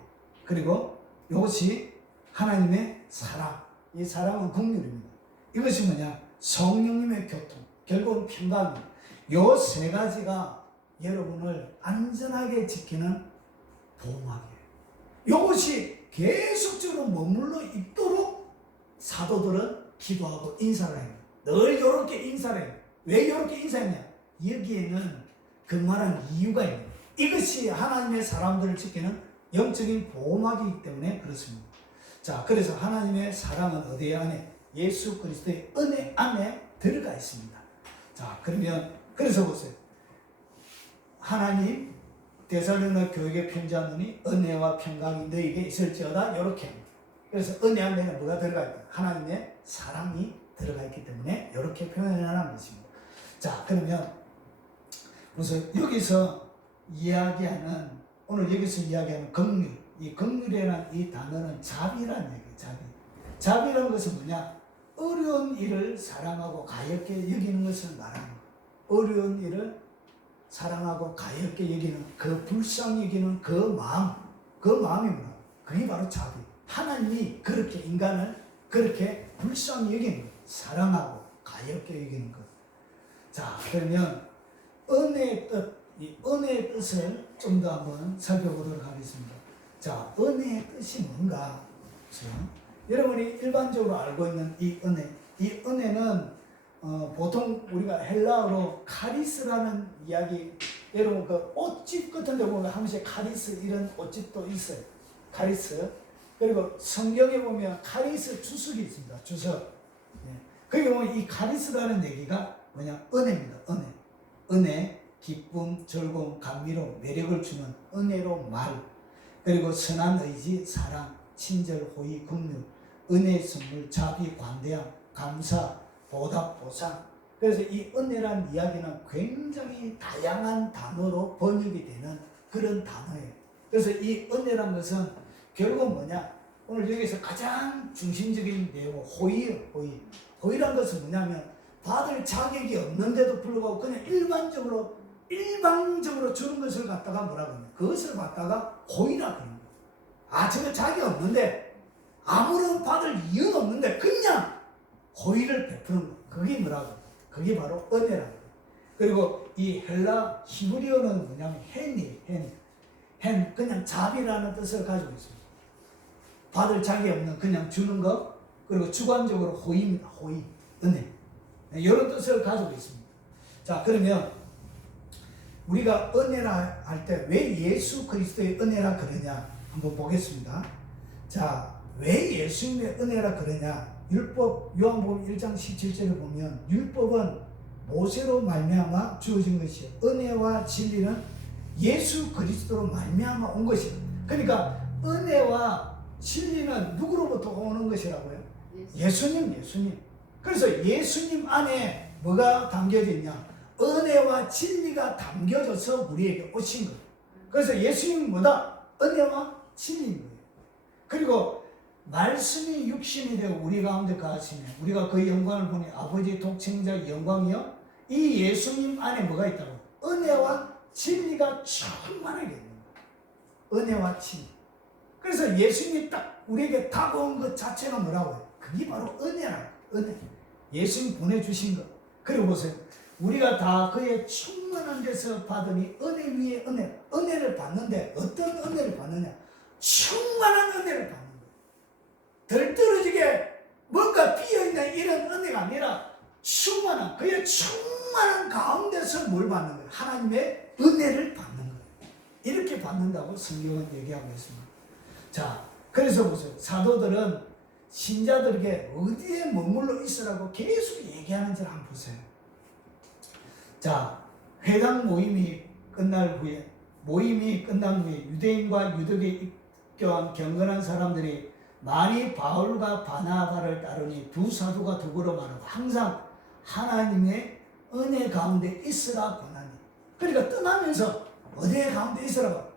그리고 이것이 하나님의 사랑. 이 사랑은 긍휼입니다. 이것이 뭐냐? 성령님의 교통. 결국은 평강입니다. 요 세 가지가 여러분을 안전하게 지키는 보호막이에요. 이것이 계속적으로 머물러 있도록 사도들은 기도하고 인사를 해요. 늘 이렇게 인사를 해요. 왜 이렇게 인사했냐? 여기에는 그만한 이유가 있는, 이것이 하나님의 사람들을 지키는 영적인 보호막이기 때문에 그렇습니다. 자, 그래서 하나님의 사랑은 어디 안에? 예수 그리스도의 은혜 안에 들어가 있습니다. 자, 그러면 그래서 보세요. 하나님 데살로니가 교회에 편지하노니 은혜와 평강이 너희에게 있을지어다, 이렇게 합니다. 그래서 은혜 안에는 뭐가 들어가 있다? 하나님의 사랑이 들어가 있기 때문에 이렇게 표현하는 것입니다. 자, 그러면 그래서 여기서 이야기하는, 오늘 여기서 이야기하는 긍휼, 이 긍휼이라는 이 단어는 자비라는 얘기예요. 자비라는 것은 뭐냐? 어려운 일을 사랑하고 가볍게 여기는 것을 말하는 거예요. 어려운 일을 사랑하고 가볍게 여기는, 그 불쌍히 여기는 그 마음이 뭐야? 그게 바로 자비. 하나님이 그렇게 인간을 그렇게 불쌍히 여기는 거예요. 사랑하고 가볍게 여기는 것. 자, 그러면 은혜의 뜻, 이 은혜의 뜻을 좀 더 한번 살펴보도록 하겠습니다. 자, 은혜의 뜻이 뭔가? 그렇죠? 여러분이 일반적으로 알고 있는 이 은혜는 보통 우리가 헬라어로 카리스라는 이야기, 여러분 그 옷집 같은 데 보면 한 번씩 카리스 이런 옷집도 있어요. 카리스. 그리고 성경에 보면 카리스 주석이 있습니다. 주석. 예. 거기 보면 이 카리스라는 얘기가 뭐냐? 은혜입니다. 은혜, 기쁨, 즐거움, 감미로움, 매력을 주는 은혜로 말. 그리고 선한 의지, 사랑, 친절, 호의, 긍휼, 은혜의 선물, 자비, 관대함, 감사, 보답, 보상. 그래서 이 은혜라는 이야기는 굉장히 다양한 단어로 번역이 되는 그런 단어예요. 그래서 이 은혜란 것은 결국 뭐냐? 오늘 여기서 가장 중심적인 내용, 호의예요. 호의란 것은 뭐냐면 받을 자격이 없는데도 불구하고 그냥 일방적으로 주는 것을 갖다가 뭐라고 하냐? 그것을 갖다가 호의라 그러는 거예요. 아, 저거 자격 없는데, 아무런 받을 이유는 없는데 그냥 호의를 베푸는 거예요. 그게 뭐라고? 그게 바로 은혜라고. 그리고 이 헬라 히브리어는 뭐냐면 헨, 그냥 자비라는 뜻을 가지고 있습니다. 받을 자격이 없는, 그냥 주는 것. 그리고 주관적으로 호의입니다. 호의, 은혜. 이런 뜻을 가지고 있습니다. 자, 그러면 우리가 은혜라 할 때 왜 예수 그리스도의 은혜라 그러냐 한번 보겠습니다. 자, 왜 예수님의 은혜라 그러냐? 율법, 요한복음 1장 17절을 보면 율법은 모세로 말미암아 주어진 것이요, 은혜와 진리는 예수 그리스도로 말미암아 온 것이요. 그러니까 은혜와 진리는 누구로부터 오는 것이라고요? 예수님. 그래서 예수님 안에 뭐가 담겨져 있냐? 은혜와 진리가 담겨져서 우리에게 오신 거예요. 그래서 예수님은 뭐다? 은혜와 진리인 거예요. 그리고 말씀이 육신이 되고 우리 가운데 거하시며 우리가 그 영광을 보니 아버지 독생자의 영광이요, 이 예수님 안에 뭐가 있다고? 은혜와 진리가 충만하게 있는 거예요. 은혜와 진리. 그래서 예수님이 딱 우리에게 다가온 것 자체가 뭐라고 해요? 그게 바로 은혜라고. 은혜. 예수님 보내주신 것. 그리고 보세요. 우리가 다 그의 충만한 데서 받으니 은혜 위에 은혜를 받는데 어떤 은혜를 받느냐? 충만한 은혜를 받는 거예요. 덜 떨어지게 뭔가 비어있는 이런 은혜가 아니라 충만한, 그의 충만한 가운데서 뭘 받는 거예요? 하나님의 은혜를 받는 거예요. 이렇게 받는다고 성경은 얘기하고 있습니다. 자, 그래서 보세요. 사도들은 신자들에게 어디에 머물러 있으라고 계속 얘기하는지를 한번 보세요. 자, 회당 모임이 끝난 후에 유대인과 유대교에 입교한 경건한 사람들이 많이 바울과 바나바를 따르니 두 사도가 더불어 말하고 항상 하나님의 은혜 가운데 있으라 권하니. 그러니까 떠나면서 은혜 가운데 있으라고.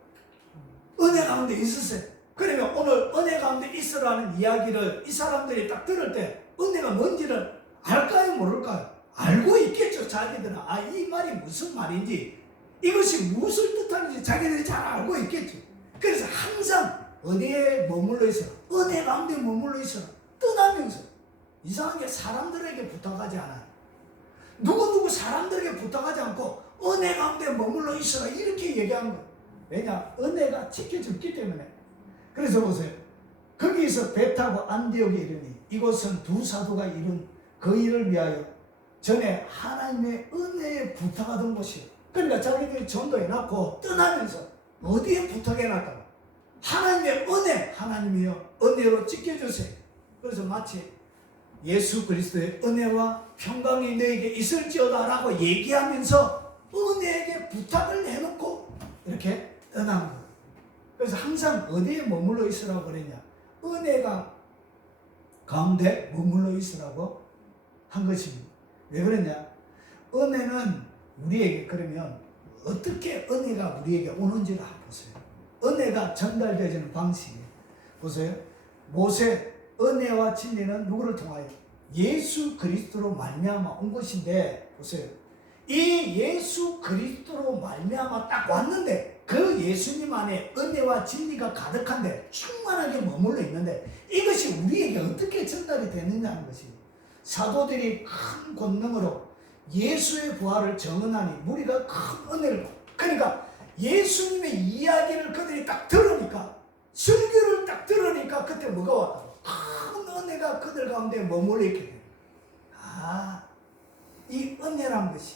은혜 가운데 있으세요. 그러면 오늘 은혜 가운데 있으라는 이야기를 이 사람들이 딱 들을 때 은혜가 뭔지를 알까요, 모를까요? 알고 있겠죠. 자기들은 이 말이 무슨 말인지, 이것이 무엇을 뜻하는지 자기들이 잘 알고 있겠죠. 그래서 항상 어디에 머물러 있어라? 은혜 가운데 머물러 있어라. 떠나면서. 이상하게 사람들에게 부탁하지 않아요. 누구 사람들에게 부탁하지 않고 은혜 가운데 머물러 있어라 이렇게 얘기한 거예요. 왜냐? 은혜가 지켜졌기 때문에. 그래서 보세요. 거기서 배 타고 안디옥에 이르니 이곳은 두 사도가 이룬 그 일을 위하여 전에 하나님의 은혜에 부탁하던 곳이에요. 그러니까 자기들이 전도해놨고 떠나면서 어디에 부탁해놨다고? 하나님의 은혜, 하나님이여 은혜로 지켜주세요. 그래서 마치 예수 그리스도의 은혜와 평강이 너에게 있을지어다 라고 얘기하면서 은혜에게 부탁을 해놓고 이렇게 떠난 거예요. 그래서 항상 어디에 머물러 있으라고 그랬냐? 은혜가 가운데 머물러 있으라고 한 것입니다. 왜 그랬냐? 은혜는 우리에게 그러면 어떻게 은혜가 우리에게 오는지를 한번 보세요. 은혜가 전달되어지는 방식이 보세요. 모세 은혜와 진리는 누구를 통하여? 예수 그리스도로 말미암아 온 것인데 보세요. 이 예수 그리스도로 말미암아 딱 왔는데 그 예수님 안에 은혜와 진리가 가득한데 충만하게 머물러 있는데 이것이 우리에게 어떻게 전달이 되느냐는 것이 사도들이 큰 권능으로 예수의 부활을 증언하니 우리가 큰 은혜를 받고 그러니까 예수님의 이야기를 그들이 딱 들으니까 설교를 딱 들으니까 그때 뭐가 왔다고? 큰 은혜가 그들 가운데 머물러 있게 돼요. 이 은혜란 것이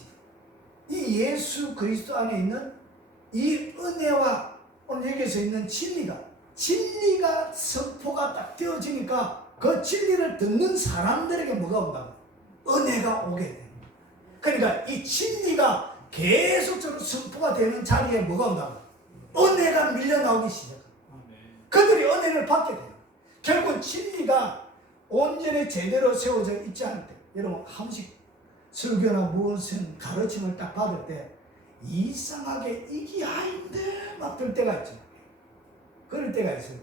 이 예수 그리스도 안에 있는 이 은혜와 오늘 여기서 있는 진리가 선포가 딱 되어지니까 그 진리를 듣는 사람들에게 뭐가 온다고? 은혜가 오게 돼요. 그러니까 이 진리가 계속적으로 선포가 되는 자리에 뭐가 온다고? 은혜가 밀려나오기 시작합니다. 그들이 은혜를 받게 돼요. 결국 진리가 온전히 제대로 세워져 있지 않을 때 여러분 한 번씩 설교나 무슨 가르침을 딱 받을 때 이상하게 이게 아닌데 막 들 때가 있죠. 그럴 때가 있어요.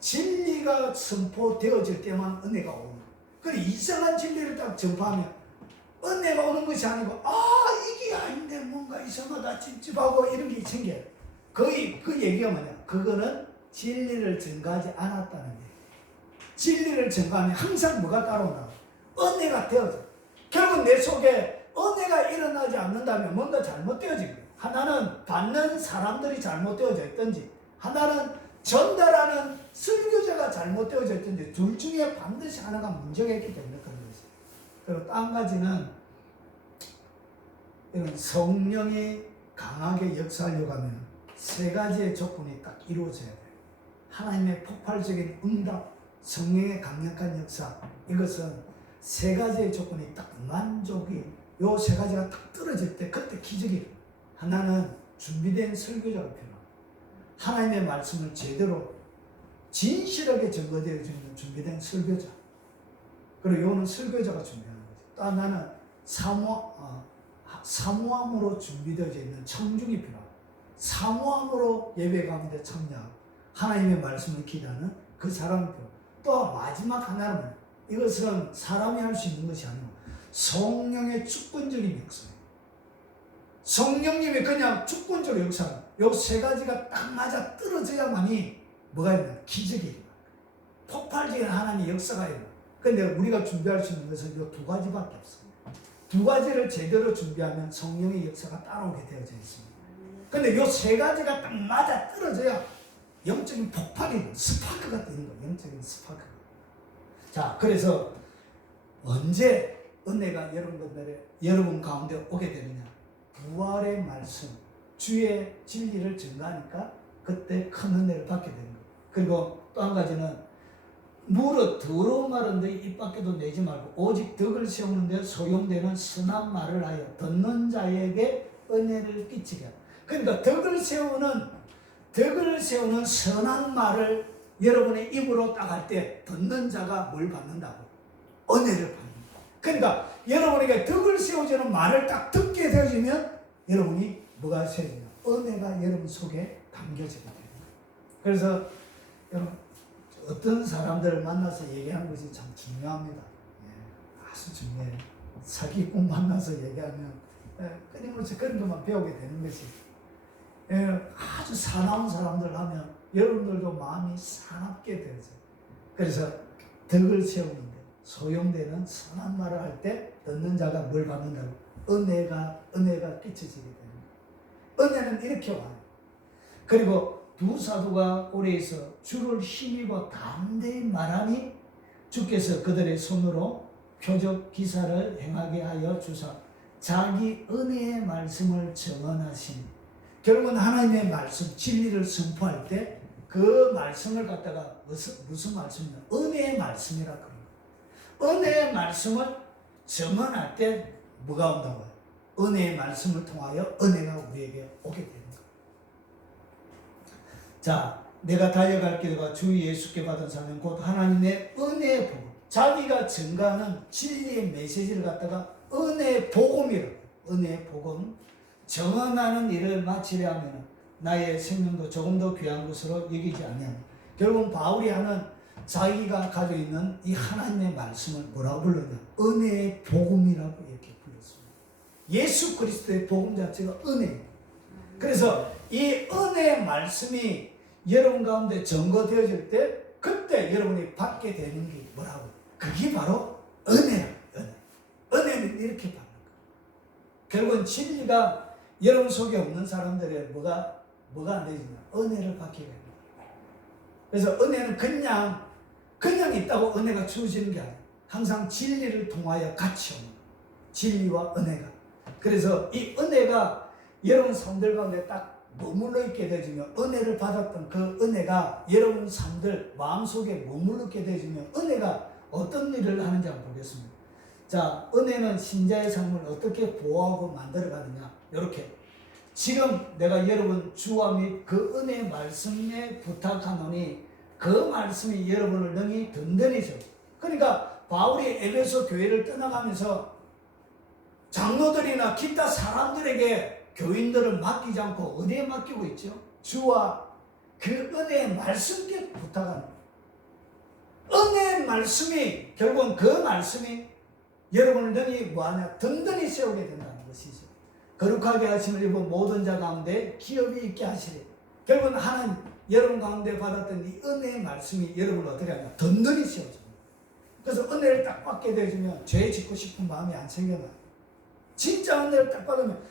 진리가 선포되어질 때만 은혜가 오는 거예요. 그리고 이상한 진리를 딱 전파하면 은혜가 오는 것이 아니고 이게 아닌데 뭔가 이상하다 찝찝하고 이런 게 생겨요. 거의 그 얘기가 뭐냐? 그거는 진리를 전가하지 않았다는 거예요. 진리를 전가하면 항상 뭐가 따라온다? 은혜가 되어져. 결국 내 속에 은혜가 일어나지 않는다면 뭔가 잘못되어진 거예요. 하나는 받는 사람들이 잘못되어져 있든지 하나는 전달하는 설교자가 잘못되어져 있든지 둘 중에 반드시 하나가 문제가 있기 때문에 그런 것이에요. 그리고 또 한 가지는 이런 성령이 강하게 역사하려고 하면 세 가지의 조건이 딱 이루어져야 돼요. 하나님의 폭발적인 응답, 성령의 강력한 역사, 이것은 세 가지의 조건이 딱 만족이 요 세 가지가 딱 떨어질 때 그때 기적이 하나는 준비된 설교자가 필요합니다. 하나님의 말씀을 제대로 진실하게 증거되어지는 준비된 설교자. 그리고 요는 설교자가 준비하는 거죠. 또 하나는 사모함으로 준비되어져 있는 청중이 필요합니다. 사모함으로 예배 가운데 참여하고 하나님의 말씀을 기도하는 그 사람이 필요합니다. 또 마지막 하나는 이것은 사람이 할 수 있는 것이 아니고 성령의 주권적인 역사예요. 성령님이 그냥 주권적으로 역사하는 요 세 가지가 딱 맞아 떨어져야만이 뭐가 있냐? 기적이 일어나요. 폭발적인 하나님의 역사가 일어나요. 그런데 우리가 준비할 수 있는 것은 요 두 가지밖에 없어요. 두 가지를 제대로 준비하면 성령의 역사가 따라오게 되어져 있습니다. 그런데 요 세 가지가 딱 맞아 떨어져야 영적인 폭발이 스파크가 되는 거예요. 영적인 스파크가. 자, 그래서 언제 은혜가 여러분 가운데 오게 되느냐? 부활의 말씀, 주의 진리를 증거하니까 그때 큰 은혜를 받게 되는 거예요. 그리고 또 한 가지는 무릇 더러운 말은 너희 입 밖에도 내지 말고 오직 덕을 세우는 데 소용되는 선한 말을 하여 듣는 자에게 은혜를 끼치게 하라. 그러니까 덕을 세우는 선한 말을 여러분의 입으로 딱 할 때 듣는 자가 뭘 받는다고? 은혜를 받는다. 그러니까 여러분에게 덕을 세워주는 말을 딱 듣게 되어지면 여러분이 뭐가 세워지냐? 은혜가 여러분 속에 담겨지게 됩니다. 그래서 여러분 어떤 사람들을 만나서 얘기하는 것이 참 중요합니다. 아주 중요해요. 사기꾼 만나서 얘기하면 끊임없이 그런 것만 배우게 되는 것이 아주 사나운 사람들 하면 여러분들도 마음이 사납게 되어져요. 그래서 덕을 세우는데 소용되는 선한 말을 할 때 듣는 자가 뭘 받는다고? 은혜가 끼쳐지게 되는 거예요. 은혜는 이렇게 와요. 그리고 두 사도가 오래 있어 주를 힘입어 담대히 말하니 주께서 그들의 손으로 표적 기사를 행하게 하여 주사 자기 은혜의 말씀을 증언하시니, 결국은 하나님의 말씀 진리를 선포할 때 그 말씀을 갖다가 무슨 말씀이냐? 은혜의 말씀이라 그런 거예요. 은혜의 말씀을 증언할 때 뭐가 온다고 해요? 은혜의 말씀을 통하여 은혜가 우리에게 오게 되는 거예요. 자, 내가 달려갈 길과 주 예수께 받은 사명 곧 하나님의 은혜의 복음, 자기가 증가하는 진리의 메시지를 갖다가 은혜의 복음이라고 해요. 은혜의 복음, 정언하는 일을 마치려 하면 나의 생명도 조금 더 귀한 것으로 여기지 않냐. 결국은 바울이 하는 자기가 가지고 있는 이 하나님의 말씀을 뭐라고 불렀냐? 은혜의 복음이라고 이렇게 불렀습니다. 예수 그리스도의 복음 자체가 은혜예요. 그래서 이 은혜의 말씀이 여러분 가운데 증거되어질 때 그때 여러분이 받게 되는 게 뭐라고? 그게 바로 은혜야. 은혜는 이렇게 받는 거예요. 결국은 진리가 여러분 속에 없는 사람들의 뭐가 안 되지만 은혜를 받게 됩니다. 그래서 은혜는 그냥 있다고 은혜가 주어지는 게 아니에요. 항상 진리를 통하여 같이 오는 거예요. 진리와 은혜가. 그래서 이 은혜가 여러분 삶들 가운데 딱 머물러 있게 되지면, 은혜를 받았던 그 은혜가 여러분 삶들 마음속에 머물러 있게 되지면 은혜가 어떤 일을 하는지 한번 보겠습니다. 자, 은혜는 신자의 삶을 어떻게 보호하고 만들어가느냐. 이렇게 지금 내가 여러분 주와 및 그 은혜 말씀에 부탁하노니 그 말씀이 여러분을 능히 든든히 줘. 그러니까 바울이 에베소 교회를 떠나가면서 장로들이나 기타 사람들에게 교인들을 맡기지 않고 어디에 맡기고 있죠? 주와 그 은혜의 말씀께 부탁하는 거예요. 은혜의 말씀이 결국은 그 말씀이 여러분을 능히 뭐하냐? 든든히 세우게 된다는 것이죠. 거룩하게 하심을 입은 모든 자 가운데 기업이 있게 하시리. 결국은 하나님 여러분 가운데 받았던 이 은혜의 말씀이 여러분을 어떻게 하냐? 든든히 세워줍니다. 그래서 은혜를 딱 받게 되면 죄 짓고 싶은 마음이 안 생겨나요. 진짜 은혜를 딱 받으면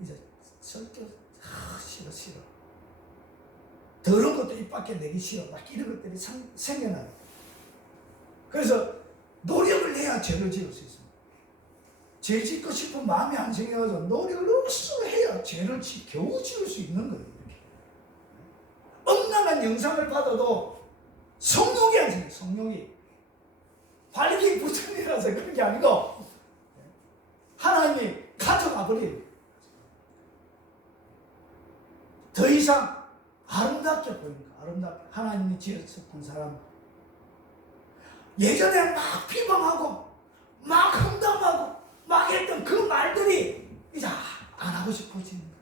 이제 절대 싫어. 더러운 것도 입 밖에 내기 싫어. 막 이런 것들이 생겨나요. 그래서 노력을 해야 죄를 지을 수 있습니다. 죄 짓고 싶은 마음이 안 생겨서 노력을 억수로 해야 죄를 겨우 지을 수 있는 거예요. 이렇게. 엄청난 영상을 받아도 성령이 안 생겨요. 성령이. 발기 부천이라서 그런 게 아니고 하나님이 가져가 버려요. 더 이상 아름답게 보이니까, 아름답게. 하나님이 지었던 사람. 예전에 막 비방하고, 막 험담하고, 막 했던 그 말들이 이제 안 하고 싶어지는 거예요.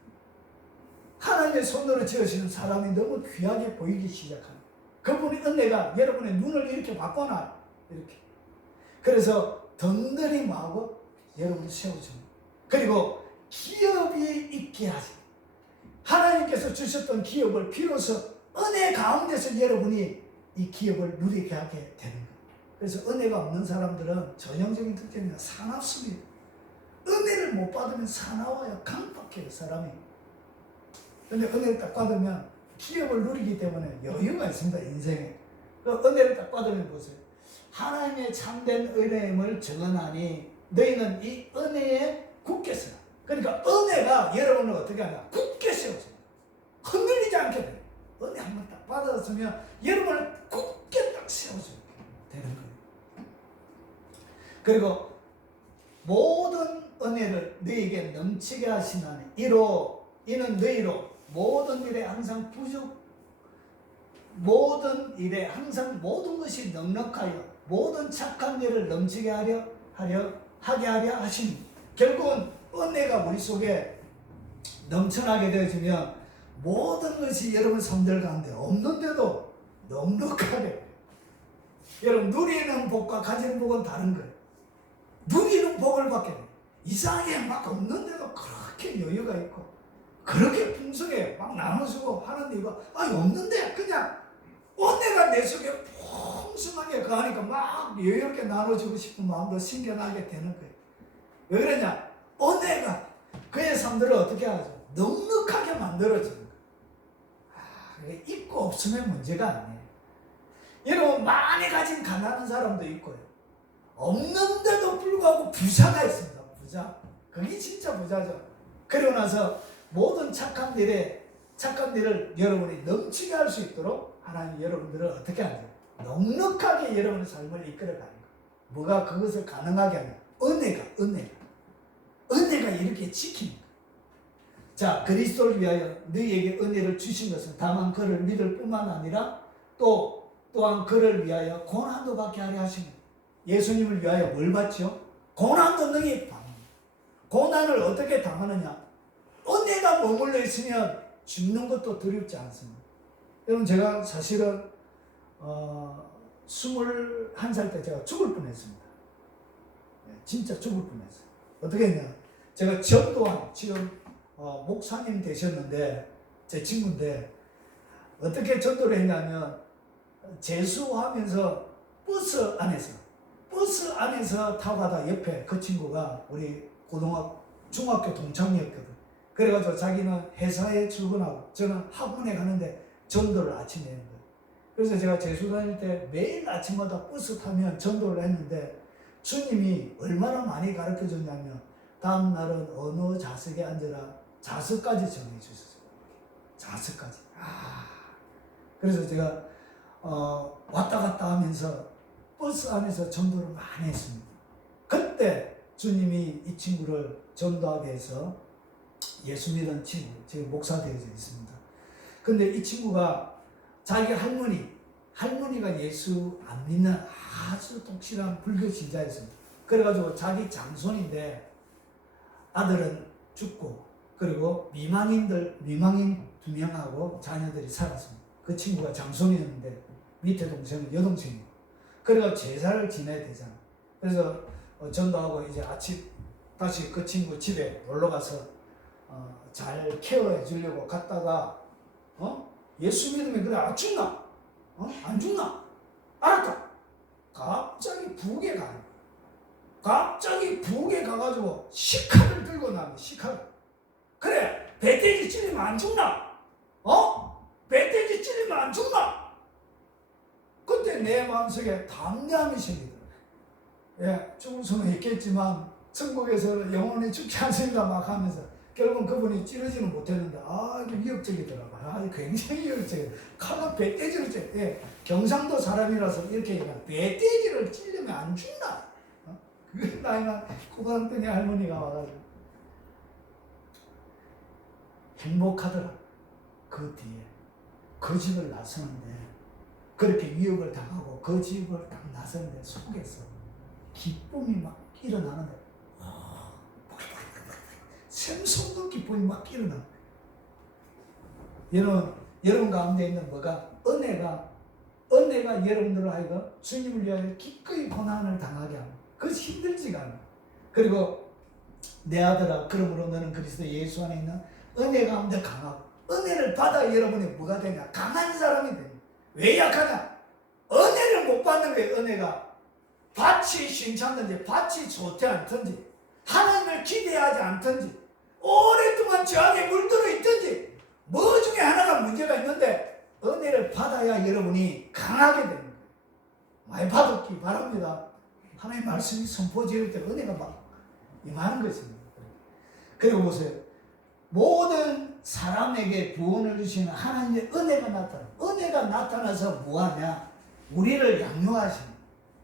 하나님의 손으로 지으시는 사람이 너무 귀하게 보이기 시작합니다. 그분의 은혜가 여러분의 눈을 이렇게 바꿔놔요. 이렇게. 그래서 든든히 뭐하고 여러분을 세워줍니다. 그리고 기업이 있게 하십니다. 하나님께서 주셨던 기업을 비로소 은혜 가운데서 여러분이 이 기업을 누리게 하게 되는 거예요. 그래서 은혜가 없는 사람들은 전형적인 특징이 사납습니다. 은혜를 못 받으면 사나워요. 강박해요, 사람이. 근데 은혜를 딱 받으면 기업을 누리기 때문에 여유가 있습니다, 인생에. 그 은혜를 딱 받으면 보세요. 하나님의 참된 은혜임을 증언하니 너희는 이 은혜에 굳게 서라. 그러니까 은혜가 여러분을 어떻게 하냐? 굳게 세워줍니다. 흔들리지 않게 돼요. 은혜 한번 딱 받았으면 여러분을 굳게 딱 세워주게 되는 거예요. 그리고 모든 은혜를 너희에게 넘치게 하시나니 이는 너희로 모든 일에 항상 모든 것이 넉넉하여 모든 착한 일을 넘치게 하게 하려 하시니, 결국은 은혜가 우리 속에 넘쳐나게 되어지면 모든 것이 여러분 삶들 가운데 없는데도 넉넉하게. 여러분 누리는 복과 가지는 복은 다른 거예요. 누리는 복을 받게 돼요. 이상하게 막 없는데도 그렇게 여유가 있고 그렇게 풍성해. 막 나눠주고 하는 이유가 없는데 그냥 은혜가 내 속에 풍성하게 가니까 막 여유롭게 나눠주고 싶은 마음도 생겨나게 되는 거예요. 왜 그러냐? 은혜가 그의 삶들을 어떻게 하죠? 넉넉하게 만들어주는 거예요. 있고 없으면 문제가 아니에요. 여러분 많이 가진 가난한 사람도 있고요. 없는데도 불구하고 부자가 있습니다. 부자. 그게 진짜 부자죠. 그러고 나서 모든 착한 일을 여러분이 넘치게 할 수 있도록 하나님 여러분들을 어떻게 하죠? 넉넉하게 여러분의 삶을 이끌어가는 거예요. 뭐가 그것을 가능하게 하냐? 은혜가 이렇게 지키는 거예요. 자, 그리스도를 위하여 너희에게 은혜를 주신 것은 다만 그를 믿을 뿐만 아니라 또한 그를 위하여 고난도 받게 하려 하신 거예요. 예수님을 위하여 뭘 받죠? 고난도 능히 받는 거예요. 고난을 어떻게 당하느냐? 은혜가 머물러 있으면 죽는 것도 두렵지 않습니다. 여러분 제가 사실은 21살 때 제가 죽을 뻔했습니다. 진짜 죽을 뻔했어요. 어떻게 했냐? 제가 전도한 지금 목사님 되셨는데 제 친구인데 어떻게 전도를 했냐면 재수하면서 버스 안에서 타고 가다 옆에 그 친구가 우리 중학교 동창이었거든. 그래가지고 자기는 회사에 출근하고 저는 학원에 가는데 전도를 아침에 했는 거예요. 그래서 제가 재수 다닐 때 매일 아침마다 버스 타면 전도를 했는데 주님이 얼마나 많이 가르쳐 줬냐면 다음 날은 어느 좌석에 앉으라 좌석까지 정해 주셨어요. 좌석까지. 그래서 제가 왔다 갔다 하면서 버스 안에서 전도를 많이 했습니다. 그때 주님이 이 친구를 전도하게 해서 예수 믿은 친구, 지금 목사 되어져 있습니다. 근데 이 친구가 자기 할머니가 예수 안 믿는 아주 독실한 불교 신자였습니다. 그래가지고 자기 장손인데 아들은 죽고 그리고 미망인 2명하고 자녀들이 살았습니다. 그 친구가 장손이었는데 밑에 동생은 여동생이고 그래가 제사를 지내야 되잖아. 그래서 전도하고 이제 아침 다시 그 친구 집에 놀러 가서 잘 케어해 주려고 갔다가 예수 믿으면 그래 안 죽나? 안 죽나? 알았다. 갑자기 북에 가는 거야. 갑자기 북에 가가지고 시카를 들고 나면 시카를. 그래 배돼지 찔리면 안 죽나? 배돼지 찔리면 안 죽나? 그때 내 마음속에 담대함이 생기더라고요. 예, 죽을 수는 있겠지만 천국에서 영원히 죽지 않습니다 막 하면서 결국은 그분이 찌르지는 못했는데 이거 위협적이더라고요. 굉장히 위협적이에요. 칼로 배돼지를 찔 경상도 사람이라서 이렇게 얘기하면 배돼지를 찔르면 안 죽나? 그 나이가 고등학생의 할머니가 와가지고 행복하더라. 그 뒤에 그 집을 나서는데 그렇게 위협을 당하고 그 집을 딱 나서는데 속에서 기쁨이 막 일어나는데 샘솟는 기쁨이 막 일어나. 여러분 가운데 있는 뭐가 은혜가 여러분들을 하여금 주님을 위하여 기꺼이 고난을 당하게 하고 그것이 힘들지가 않아. 그리고 내 아들아 그러므로 너는 그리스도 예수 안에 있는 은혜 가운데 강하고 은혜를 받아 여러분이 뭐가 되냐? 강한 사람이 되냐? 왜 약하냐? 은혜를 못 받는 거예요. 은혜가 밭이 신찮든지 밭이 좋지 않든지 하나님을 기대하지 않든지 오랫동안 저 안에 물들어 있든지 뭐 중에 하나가 문제가 있는데 은혜를 받아야 여러분이 강하게 되는 거예요. 많이 받았기 바랍니다. 하나님 말씀이 선포 지을 때 은혜가 막 임하는 것입니다. 그리고 보세요. 모든 사람에게 구원을 주시는 하나님의 은혜가 나타나. 은혜가 나타나서 뭐하냐? 우리를 양육하시는.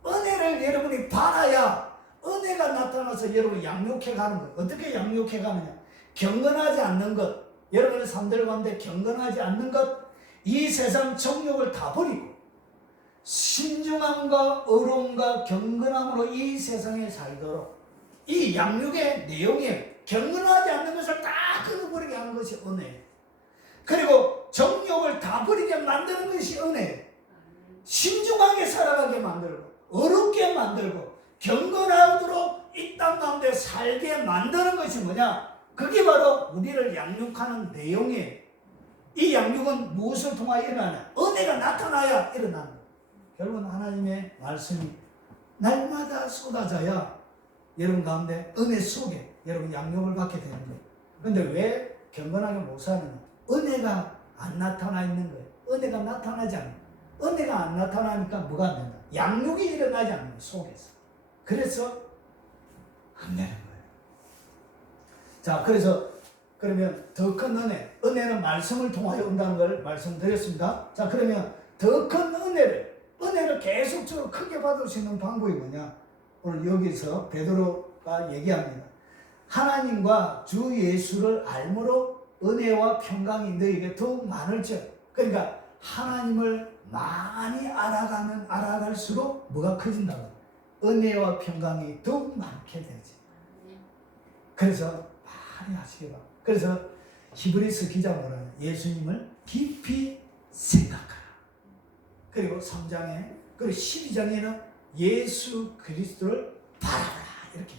은혜를 여러분이 받아야 은혜가 나타나서 여러분이 양육해 가는 것. 어떻게 양육해 가느냐? 경건하지 않는 것. 여러분의 삶들 가운데 경건하지 않는 것. 이 세상 정욕을 다 버리고 신중함과 의로움과 경건함으로 이 세상에 살도록 이 양육의 내용에 경건하지 않는 것을 다 끊어버리게 하는 것이 은혜예요. 그리고 정욕을 다 버리게 만드는 것이 은혜예요. 신중하게 살아가게 만들고 어렵게 만들고 경건하도록 이 땅 가운데 살게 만드는 것이 뭐냐? 그게 바로 우리를 양육하는 내용이에요. 이 양육은 무엇을 통하여 일어나냐? 은혜가 나타나야 일어나는 거예요. 결국은 하나님의 말씀이 날마다 쏟아져야 여러분 가운데 은혜 속에 여러분 양육을 받게 되는 거예요. 근데 왜 경건하게 못 사느냐? 은혜가 안 나타나 있는 거예요. 은혜가 나타나지 않아요. 은혜가 안 나타나니까 뭐가 안 된다? 양육이 일어나지 않는 거예요, 속에서. 그래서 안 되는 거예요. 자, 그래서 그러면 더 큰 은혜는 말씀을 통하여 온다는 걸 말씀드렸습니다. 자, 그러면 더 큰 은혜를 계속적으로 크게 받을 수 있는 방법이 뭐냐? 오늘 여기서 베드로가 얘기합니다. 하나님과 주 예수를 알므로 은혜와 평강이 너에게 더욱 많을지어다. 그러니까 하나님을 많이 알아가면 알아갈수록 뭐가 커진다고? 은혜와 평강이 더욱 많게 되지. 그래서 많이 하시기 바랍니다. 그래서 히브리서 기자 뭐라 하냐? 예수님을 깊이 생각하라. 그리고 3장에 그리고 12장에는 예수 그리스도를 바라보라. 이렇게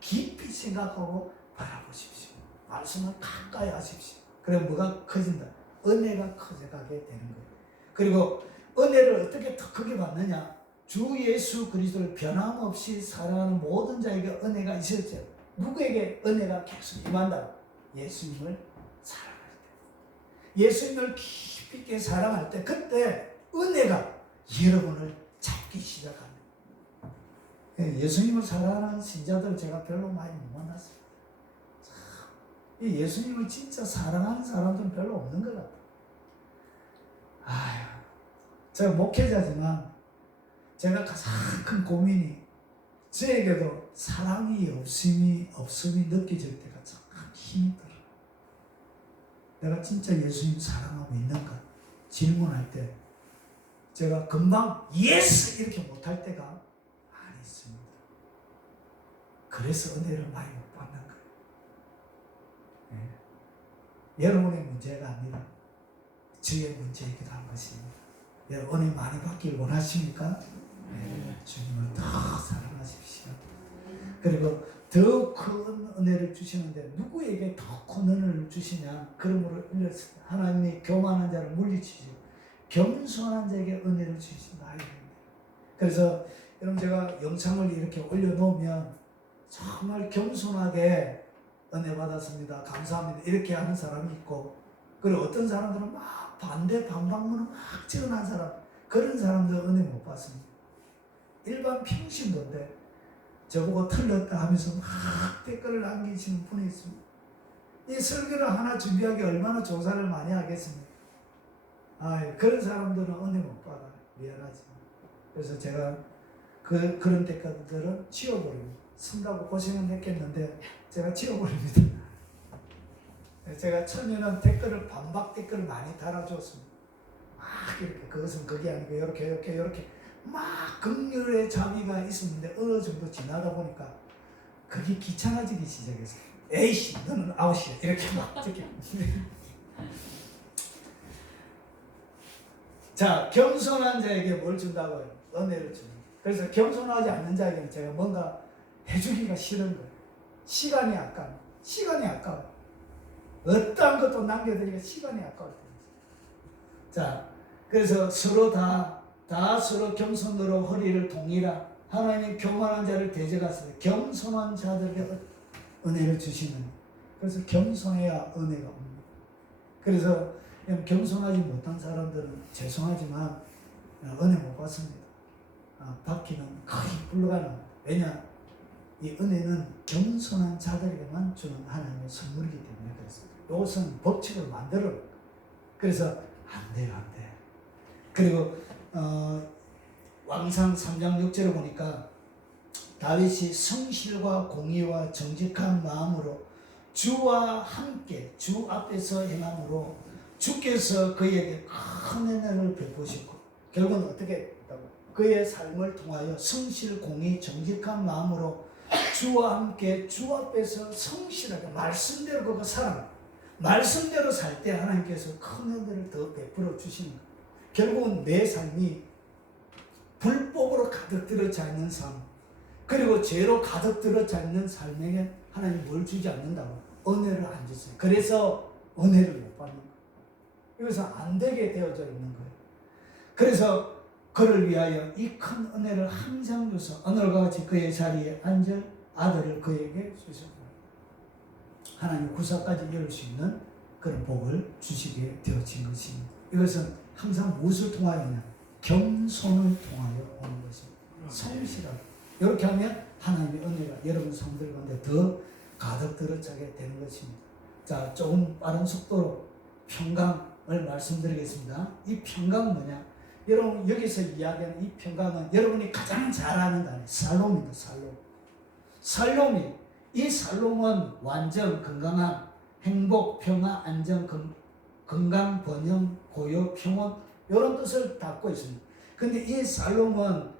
깊이 생각하고 바라보십시오. 말씀을 가까이 하십시오. 그럼 뭐가 커진다? 은혜가 커져가게 되는 거예요. 그리고 은혜를 어떻게 더 크게 받느냐? 주 예수 그리스도를 변함없이 사랑하는 모든 자에게 은혜가 있었죠. 누구에게 은혜가 계속 임한다? 예수님을 사랑할 때. 예수님을 깊이 있게 사랑할 때 그때 은혜가 여러분을 잡기 시작합니다. 예수님을 사랑하는 신자들 제가 별로 많이 못 만났어요. 예수님을 진짜 사랑하는 사람들은 별로 없는 것 같아요. 아휴, 제가 목회자지만 제가 가장 큰 고민이 저에게도 사랑이 없음이 느껴질 때가 참 힘들어요. 내가 진짜 예수님 사랑하고 있는가 질문할 때 제가 금방 예스 이렇게 못할 때가 많이 있습니다. 그래서 은혜를 많이 못 받는 거예요. 네. 여러분의 문제가 아니라 저의 문제이기도 한 것입니다. 여러분 은혜 많이 받길 원하십니까? 네. 주님을 더 사랑하십시오. 그리고 더 큰 은혜를 주시는데 누구에게 더 큰 은혜를 주시냐? 그러므로 하나님이 교만한 자를 물리치시고 겸손한 자에게 은혜를 주신다. 그래서 여러분 제가 영상을 이렇게 올려놓으면 정말 겸손하게 은혜 받았습니다. 감사합니다. 이렇게 하는 사람이 있고 그리고 어떤 사람들은 막 반대 반박문을 막 지어낸 사람 그런 사람들 은혜 못 받습니다. 일반 평신도인데 저보고 틀렸다 하면서 막 댓글을 남기시는 분이 있습니다. 이 설교를 하나 준비하기 얼마나 조사를 많이 하겠습니까? 그런 사람들은 은혜 못 받아요. 미안하지만. 그래서 제가 그런 댓글들은 지워버립니다. 쓴다고 고생은 했겠는데 제가 지워버립니다. 제가 처음에는 댓글을 반박 댓글을 많이 달아줬습니다. 막 이렇게 그것은 그게 아니고 이렇게 막 긍휼의 자비가 있었는데 어느 정도 지나다 보니까 그게 귀찮아지기 시작했어요. 에이씨 너는 아웃이야 이렇게 막 이렇게. 자, 겸손한 자에게 뭘 준다고요? 은혜를 주는. 그래서 겸손하지 않는 자에게는 제가 뭔가 해주기가 싫은 거예요. 시간이 아까워. 어떠한 것도 남겨드리기가 시간이 아까울 때입니다. 자, 그래서 서로 다 서로 겸손으로 허리를 동이라. 하나님 교만한 자를 대적하시되 겸손한 자들에게 은혜를 주시는. 그래서 겸손해야 은혜가 옵니다. 그래서 겸손하지 못한 사람들은 죄송하지만 은혜 못 받습니다. 받기는 거의 불가능합니다. 왜냐? 이 은혜는 겸손한 자들에게만 주는 하나님의 선물이기 때문에 그렇습니다. 이것은 법칙을 만들어. 그래서 안 돼요. 그리고 왕상 3장 6절에 보니까 다윗이 성실과 공의와 정직한 마음으로 주와 함께 주 앞에서 행함으로 주께서 그에게 큰 은혜를 베푸시고 결국은 어떻게 했다고? 그의 삶을 통하여 성실, 공의, 정직한 마음으로 주와 함께 주 앞에서 성실하게 말씀대로 그거 살아요. 말씀대로 살 때 하나님께서 큰 은혜를 더 베풀어 주시는 거예요. 결국은 내 삶이 불법으로 가득 들어차 있는 삶 그리고 죄로 가득 들어차 있는 삶에게 하나님 뭘 주지 않는다고? 은혜를 안 줬어요. 그래서 은혜를 못 받는 거예요. 이것은 안 되게 되어져 있는 거예요. 그래서 그를 위하여 이 큰 은혜를 항상 줘서 오늘과 같이 그의 자리에 앉을 아들을 그에게 주셨고 하나님 구사까지 열을 수 있는 그런 복을 주시게 되어진 것입니다. 이것은 항상 무엇을 통하여냐? 겸손을 통하여 오는 것입니다. 성실하게. 이렇게 하면 하나님의 은혜가 여러분 성들 가운데 더 가득 들어차게 되는 것입니다. 자, 조금 빠른 속도로 평강을 말씀드리겠습니다. 이 평강은 뭐냐? 여러분 여기서 이야기하는 이 평강은 여러분이 가장 잘 아는 단어 살롬입니다. 살롬이 이 살롬은 완전 건강한 행복, 평화, 안정, 건강, 번영, 고요, 평온 이런 뜻을 담고 있습니다. 근데 이 살롬은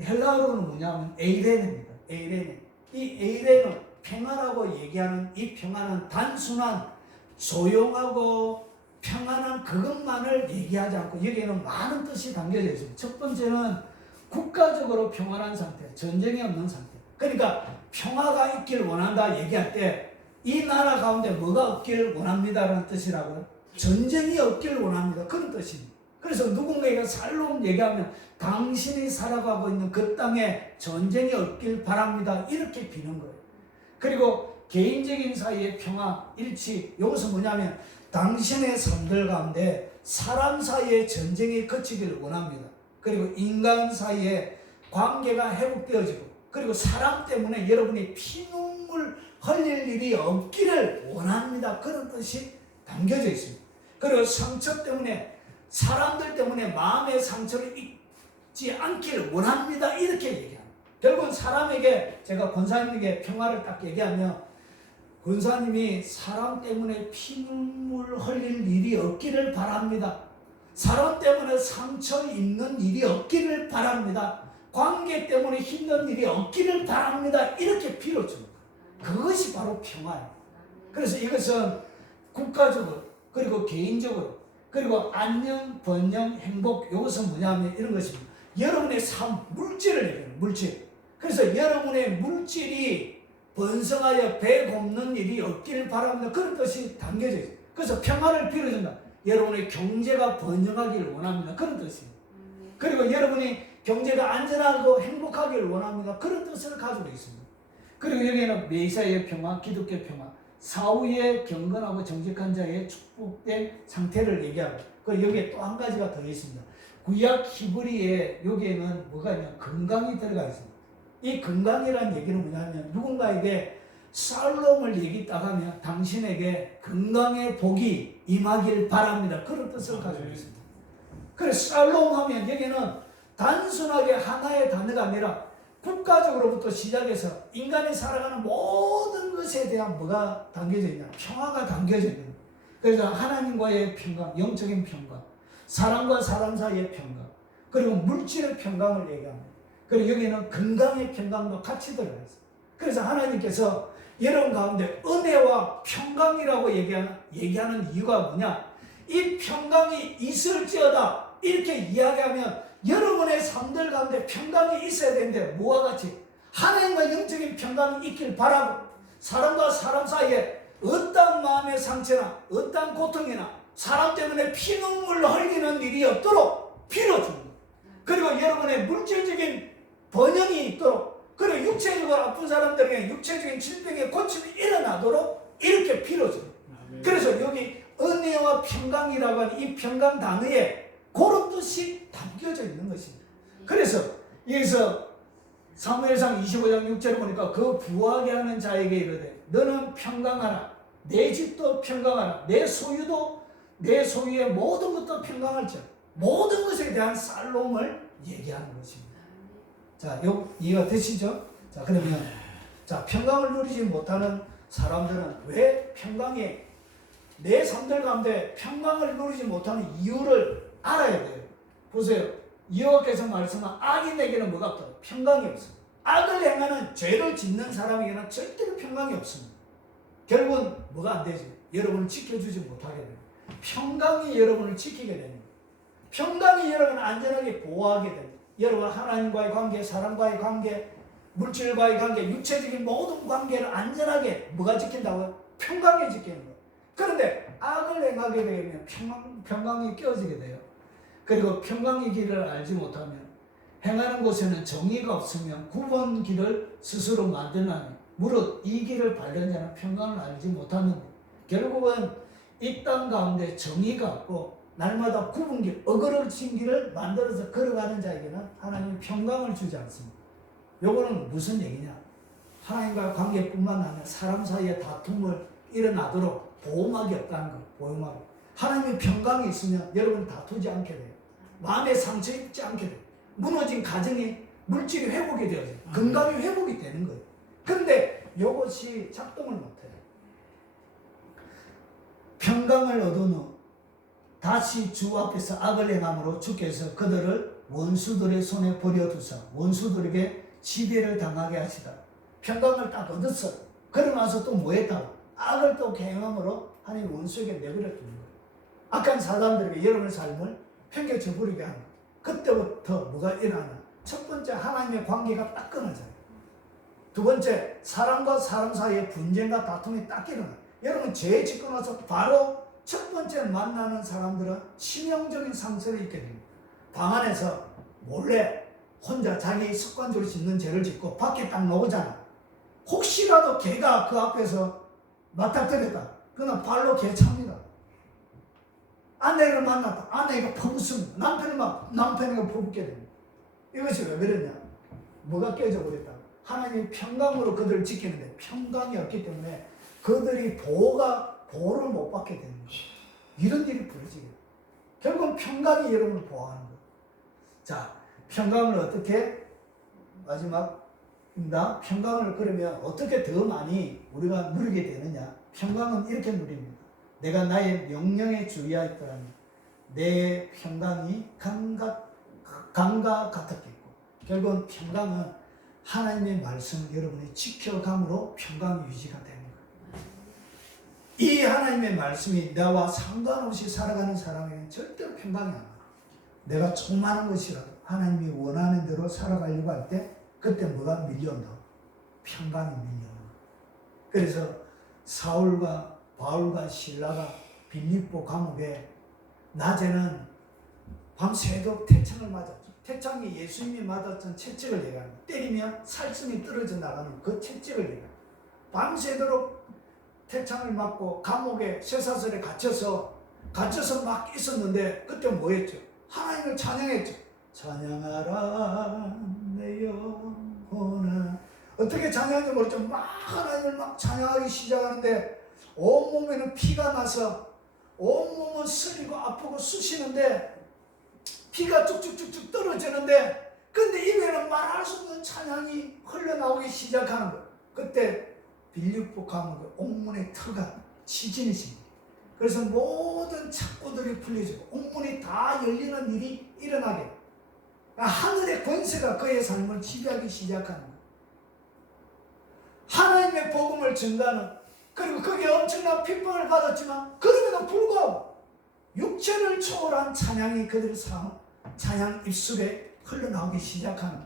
헬라어로는 뭐냐면 에이레네입니다. 에이레네. 이 에이레는 평화라고 얘기하는 이 평화는 단순한 조용하고 평안한 그것만을 얘기하지 않고 여기에는 많은 뜻이 담겨져 있습니다. 첫 번째는 국가적으로 평안한 상태, 전쟁이 없는 상태. 그러니까 평화가 있길 원한다 얘기할 때 이 나라 가운데 뭐가 없길 원합니다라는 뜻이라고요. 전쟁이 없길 원합니다. 그런 뜻입니다. 그래서 누군가가 살롬 얘기하면 당신이 살아가고 있는 그 땅에 전쟁이 없길 바랍니다. 이렇게 비는 거예요. 그리고 개인적인 사이의 평화, 일치, 이것은 뭐냐면 당신의 삶들 가운데 사람 사이의 전쟁이 그치기를 원합니다. 그리고 인간 사이의 관계가 회복되어지고 그리고 사람 때문에 여러분이 피눈물 흘릴 일이 없기를 원합니다. 그런 뜻이 담겨져 있습니다. 그리고 상처 때문에 사람들 때문에 마음의 상처를 입지 않기를 원합니다. 이렇게 얘기합니다. 결국은 사람에게 제가 권사님에게 평화를 딱 얘기하면 권사님이 사람 때문에 피눈물 흘릴 일이 없기를 바랍니다. 사람 때문에 상처 입는 일이 없기를 바랍니다. 관계 때문에 힘든 일이 없기를 바랍니다. 이렇게 빌어줍니다. 그것이 바로 평화예요. 그래서 이것은 국가적으로 그리고 개인적으로 그리고 안녕, 번영, 행복 이것은 뭐냐면 이런 것입니다. 여러분의 삶, 물질을 얘기해요. 물질. 그래서 여러분의 물질이 번성하여 배고프는 일이 없기를 바랍니다. 그런 뜻이 담겨져 있어요. 그래서 평화를 빌어준다. 여러분의 경제가 번영하기를 원합니다. 그런 뜻입니다. 그리고 여러분이 경제가 안전하고 행복하기를 원합니다. 그런 뜻을 가지고 있습니다. 그리고 여기에는 메시아의 평화, 기독교 평화, 사후의 경건하고 정직한 자의 축복된 상태를 얘기하고 그리고 여기에 또 한 가지가 더 있습니다. 구약 히브리에 여기에는 뭐가 있냐면 건강이 들어가 있습니다. 이 건강이라는 얘기는 뭐냐면 누군가에게 살롬을 얘기 딱 하면 당신에게 건강의 복이 임하길 바랍니다. 그런 뜻을 가지고 있습니다. 그래서 살롬 하면 여기는 단순하게 하나의 단어가 아니라 국가적으로부터 시작해서 인간이 살아가는 모든 것에 대한 뭐가 담겨져 있냐? 평화가 담겨져 있는 거예요. 그래서 하나님과의 평강, 영적인 평강, 사람과 사람 사이의 평강, 그리고 물질의 평강을 얘기합니다. 그리고 여기는 건강의 평강도 같이 들어가 있어요. 그래서 하나님께서 여러분 가운데 은혜와 평강이라고 얘기하는 이유가 뭐냐? 이 평강이 있을지어다 이렇게 이야기하면 여러분의 삶들 가운데 평강이 있어야 되는데 뭐와 같이 하나님과 영적인 평강이 있길 바라고 사람과 사람 사이에 어떠한 마음의 상처나 어떠한 고통이나 사람 때문에 피눈물 흘리는 일이 없도록 빌어줍니다. 그리고 여러분의 물질적인 번영이 있도록 그리고 육체적으로 아픈 사람들에게 육체적인 질병의 고침이 일어나도록 이렇게 빌어줍니다. 그래서 여기 은혜와 평강이라고 하는 이 평강 단어에 그런 뜻이 담겨져 있는 것입니다. 그래서 여기서 사무엘상 25장 6절에 보니까 그 부하게 하는 자에게 이르되 너는 평강하라 내 집도 평강하라 내 소유도 내 소유의 모든 것도 평강할지어다 모든 것에 대한 살롬을 얘기하는 것입니다. 자, 이해가 되시죠? 자, 그러면 자 평강을 누리지 못하는 사람들은 왜 평강에 내 삶들 가운데 평강을 누리지 못하는 이유를 알아야 돼요. 보세요. 여호와께서 말씀한 악인에게는 뭐가 없다? 평강이 없습니다. 악을 행하는 죄를 짓는 사람에게는 절대로 평강이 없습니다. 결국은 뭐가 안 되지? 여러분을 지켜주지 못하게 됩니다. 평강이 여러분을 지키게 됩니다. 평강이 여러분을 안전하게 보호하게 됩니다. 여러분 하나님과의 관계, 사람과의 관계, 물질과의 관계, 육체적인 모든 관계를 안전하게 뭐가 지킨다고요? 평강해지게 하는 거예요. 그런데 악을 행하게 되면 평강이 깨어지게 돼요. 그리고 평강의 길을 알지 못하면 행하는 곳에는 정의가 없으면 굽은 길을 스스로 만드나니 무릇 이 길을 밟는 자는 평강을 알지 못하는데 결국은 이 땅 가운데 정의가 없고 날마다 굽은 길, 어그러진 길을 만들어서 걸어가는 자에게는 하나님이 평강을 주지 않습니다. 요거는 무슨 얘기냐? 하나님과 관계뿐만 아니라 사람 사이에 다툼을 일어나도록 보호막이 없다는 거. 보호막. 하나님의 평강이 있으면 여러분 다투지 않게 돼요. 마음에 상처 입지 않게 돼요. 무너진 가정이 물질이 회복이 되어져요. 건강이 회복이 되는 거예요. 그런데 이것이 작동을 못해요. 평강을 얻은 후 다시 주 앞에서 악을 행함으로 주께서 그들을 원수들의 손에 버려두사 원수들에게 지배를 당하게 하시다. 평강을 딱 얻었어요. 그러고 나서 또 뭐 했다고? 악을 또 행함으로 하나님 원수에게 내버려 두는 거예요. 악한 사람들에게 여러분의 삶을 평겨져 버리게 하는 거예요. 그때부터 뭐가 일어나냐? 첫 번째, 하나님의 관계가 딱 끊어져요. 두 번째, 사람과 사람 사이의 분쟁과 다툼이 딱 일어나요. 여러분 죄 짓고 나서 바로 첫 번째 만나는 사람들은 치명적인 상처를 입게 됩니다. 방 안에서 몰래 혼자 자기 습관적으로 짓는 죄를 짓고 밖에 딱 나오잖아. 혹시라도 걔가 그 앞에서 맞닥뜨렸다. 그러나 발로 걔 찹니다. 아내를 만났다. 아내가 퍼붓습니다. 남편에게 퍼붓게 됩니다. 이것이 왜 그러냐? 뭐가 깨져버렸다? 하나님이 평강으로 그들을 지키는데 평강이 없기 때문에 그들이 보호를 못 받게 되는 거예요. 이런 일이 벌어지게 돼요. 결국은 평강이 여러분을 보호하는 거예요. 자, 평강을 어떻게 마지막입니다. 평강을 그러면 어떻게 더 많이 우리가 누리게 되느냐? 평강은 이렇게 누립니다. 내가 나의 명령에 주의하였더라면 내 평강이 강과 같았겠고 결국은 평강은 하나님의 말씀을 여러분이 지켜감으로 평강이 유지가 되는 거예요. 이 하나님의 말씀이 나와 상관없이 살아가는 사람에게는 절대로 평강이 안 와요. 내가 조그마한 것이라도 하나님이 원하는 대로 살아가려고 할 때 그때 뭐가 밀려온다? 평강이 밀려오는 거예요. 그래서 사울과 바울과 실라가 빌립보 감옥에 낮에는 밤새도록 태창을 맞았죠. 태창이 예수님이 맞았던 채찍을 얘기합니다. 때리면 살점이 떨어져 나가는 그 채찍을 얘기합니다. 밤새도록 태창을 맞고 감옥에 쇠사슬에 갇혀서 막 있었는데 그때 뭐 했죠? 하나님을 찬양했죠. 찬양하라 내 영혼아. 어떻게 찬양하는지 모르죠. 막 하나님을 막 찬양하기 시작하는데 온몸에는 피가 나서 온몸은 쓰리고 아프고 쑤시는데 피가 쭉쭉쭉쭉 떨어지는데 근데 입에는 말할 수 없는 찬양이 흘러나오기 시작하는 거예요. 그때 빌립보 감옥의 옥문의 터가 치진해집니다. 그래서 모든 착고들이 풀려지고 옥문이 다 열리는 일이 일어나게 돼요. 하늘의 권세가 그의 삶을 지배하기 시작하는 거예요. 하나님의 복음을 전가하는 그리고 거기에 엄청난 핍박을 받았지만 그럼에도 불구하고 육체를 초월한 찬양이 그들의 찬양 입술에 흘러나오기 시작하는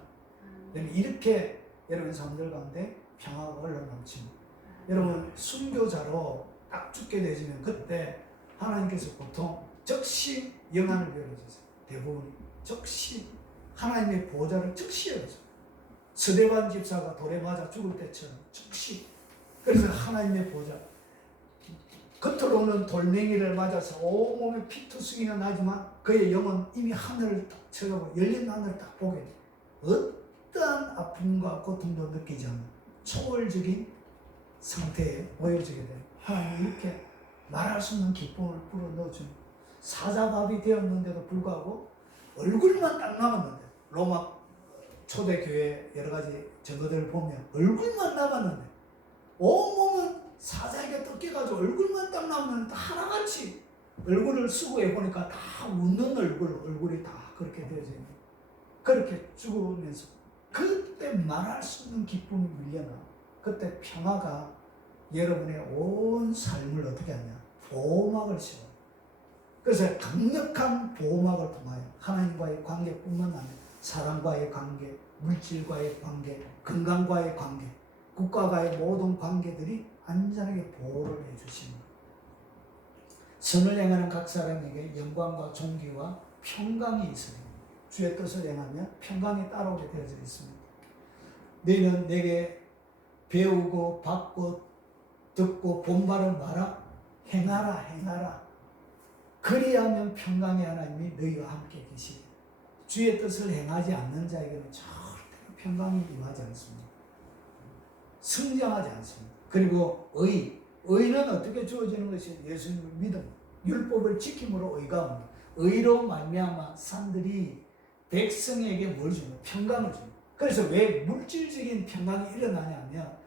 거예요. 이렇게 여러분 삶들 가운데 평화가 흘러넘칩니다. 여러분 순교자로 딱 죽게 되시면 그때 하나님께서 보통 즉시 영안을 열어주세요. 대부분 즉시 하나님의 보좌를 즉시 열어줘요. 스데반 집사가 돌에 맞아 죽을 때처럼 즉시. 그래서 하나님의 보좌 겉으로는 돌멩이를 맞아서 온몸에 피투성이가 나지만 그의 영은 이미 하늘을 딱 쳐다보고 열린 하늘을 딱 보게 돼요. 어떠한 아픔과 고통도 느끼지 않는 초월적인 상태에 보여지게 돼요. 하나님이 이렇게 말할 수 없는 기쁨을 불어넣어주는 사자밥이 되었는데도 불구하고 얼굴만 딱 남았는데 로마 초대교회 여러 가지 증거들을 보면 얼굴만 남았는데 온몸은 사자에게 뜯겨가지고 얼굴만 딱 남았는데 하나같이 얼굴을 수고해 보니까 다 웃는 얼굴이 다 그렇게 되어져 있는 그렇게 죽으면서 그때 말할 수 없는 기쁨이 밀려나 그때 평화가 여러분의 온 삶을 어떻게 하냐 보호막을 씌워요. 그래서 강력한 보호막을 통하여 하나님과의 관계뿐만 아니라 사람과의 관계, 물질과의 관계, 건강과의 관계, 국가와의 모든 관계들이 안전하게 보호를 해주십니다. 선을 행하는 각 사람에게 영광과 존귀와 평강이 있으리니 주의 뜻을 행하면 평강이 따라오게 되어져 있습니다. 너희는 내게 배우고 받고 듣고 본바를 말하 행하라 행하라. 그리하면 평강의 하나님이 너희와 함께 계시리라. 주의 뜻을 행하지 않는 자에게는 절대로 평강이 임하지 않습니다. 성장하지 않습니다. 그리고 의는 어떻게 주어지는 것이 예수님을 믿음, 율법을 지킴으로 의가 옵니다. 의로 말미암아 산들이 백성에게 뭘 줍니까? 평강을 줍니다. 그래서 왜 물질적인 평강이 일어나냐면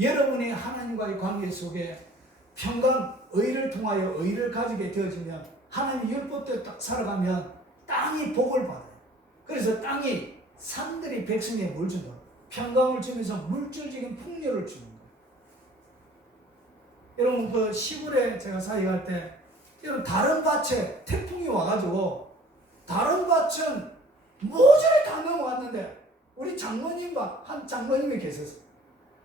여러분이 하나님과의 관계 속에 평강, 의를 통하여 의를 가지게 되어지면 하나님의 율법대로 딱 살아가면 땅이 복을 받아요. 그래서 땅이 산들이 백성에게 뭘 준다? 평강을 주면서 물질적인 풍요를 주는 거예요. 여러분 그 시골에 제가 사역할 때 여러분 다른 밭에 태풍이 와가지고 다른 밭은 모조리 다 넘어왔는데 우리 장모님 밭 한 장모님이 계셨어요.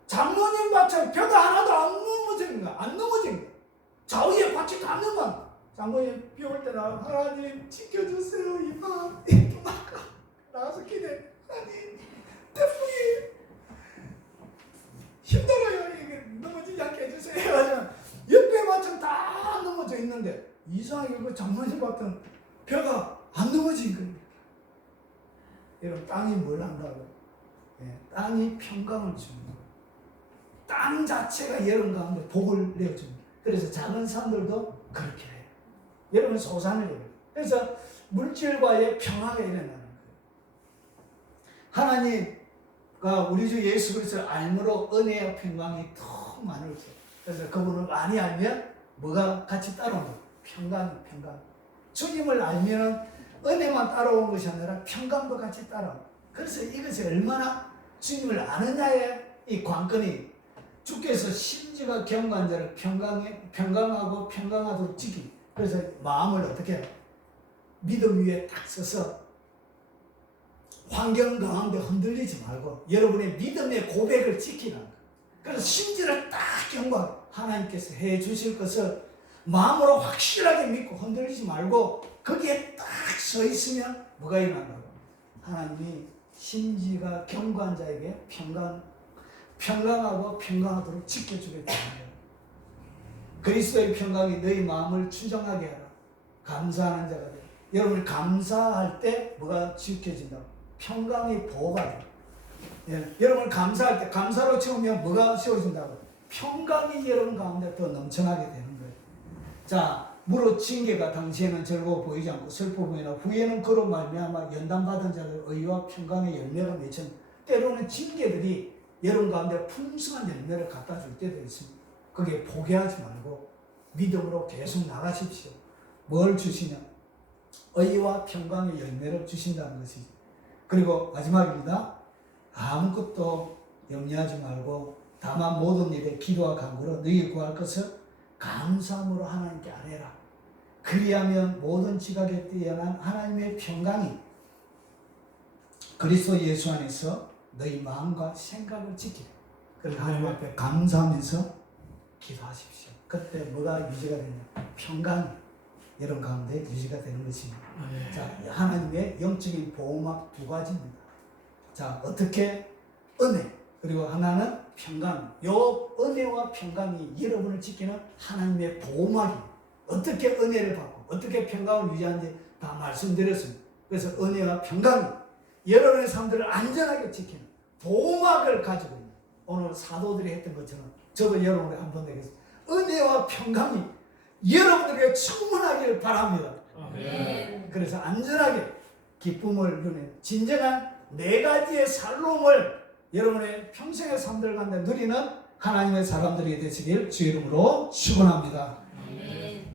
장모님 밭에 벼가 하나도 안 넘어진 거야. 안 넘어진 거야. 좌우에 밭이 다 넘어간. 장모님 비 올 때 하나님 지켜주세요. 이 밭 나가서 기대. 하나님 태풍이 힘들어요. 이게 넘어지지 않게 해주세요. 하지만 옆에 밭은 다 넘어져 있는데 이상하게 그 장모님 밭은 벼가 안 넘어진 거예요. 여러분 땅이 뭘 한다고? 땅이 평강을 줍니다. 땅 자체가 여러분 가운데 복을 내어줍니다. 그래서 작은 산들도 그렇게 해요. 여러분 소산을 해요. 그래서 물질과의 평화가 일어나는 거예요. 하나님과 우리 주 예수 그리스도를 알므로 은혜와 평강이 더 많을 거예요. 그래서 그분을 많이 알면 뭐가 같이 따라오는 거예요? 평강. 주님을 알면 은혜만 따라오는 것이 아니라 평강도 같이 따라옵니다. 그래서 이것이 얼마나 주님을 아느냐의 이 관건이 주께서 심지가 경건한 자를 평강하고 평강하도록 지키. 그래서 마음을 어떻게 해요? 믿음 위에 딱 서서 환경 가운데 흔들리지 말고 여러분의 믿음의 고백을 지키라는 거예요. 그래서 심지를 딱 경고하고 하나님께서 해 주실 것을 마음으로 확실하게 믿고 흔들리지 말고 거기에 딱 서 있으면 뭐가 일어난다고? 하나님이 심지가 경고한 자에게 평강하고 평강하도록 지켜주게 됩니다. 그리스도의 평강이 너희 마음을 추정하게 하라. 감사하는 자가 돼. 여러분 감사할 때 뭐가 지켜진다고? 평강이 보호가 돼요. 여러분 감사할 때 감사로 채우면 뭐가 세워진다고? 평강이 여러분 가운데 더 넘쳐나게 되는 거예요. 자, 무릇 징계가 당시에는 즐거워 보이지 않고 슬퍼 보이나 후에는 그로 말미암아 연단받은 자들 의와 평강의 열매가 맺힌 때로는 징계들이 여러분 가운데 풍성한 열매를 갖다 줄 때도 있습니다. 그게 포기하지 말고 믿음으로 계속 나가십시오. 뭘 주시냐? 의와 평강의 열매를 주신다는 것이죠. 그리고 마지막입니다. 아무것도 염려하지 말고 다만 모든 일에 기도와 간구로 너희 구할 것을 감사함으로 하나님께 아뢰라. 그리하면 모든 지각에 뛰어난 하나님의 평강이 그리스도 예수 안에서 너희 마음과 생각을 지키라. 그래서 하나님 앞에 감사하면서 기도하십시오. 그때 뭐가 유지가 되냐? 평강이 여러분 가운데 유지가 되는 것입니다. 자, 하나님의 영적인 보호막 두 가지입니다. 자, 어떻게? 은혜, 그리고 하나는 평강. 요 은혜와 평강이 여러분을 지키는 하나님의 보호막이 어떻게 은혜를 받고 어떻게 평강을 유지하는지 다 말씀드렸습니다. 그래서 은혜와 평강이 여러분의 삶들을 안전하게 지키는 보호막을 가지고 있는, 오늘 사도들이 했던 것처럼 저도 여러분에게 한번 되겠습니다. 은혜와 평강이 여러분들에게 충만하기를 바랍니다. 그래서 안전하게 기쁨을 누리는 진정한 네 가지의 살롬을 여러분의 평생의 삶들 가운데 누리는 하나님의 사람들이 되시길 주의 이름으로 축원합니다.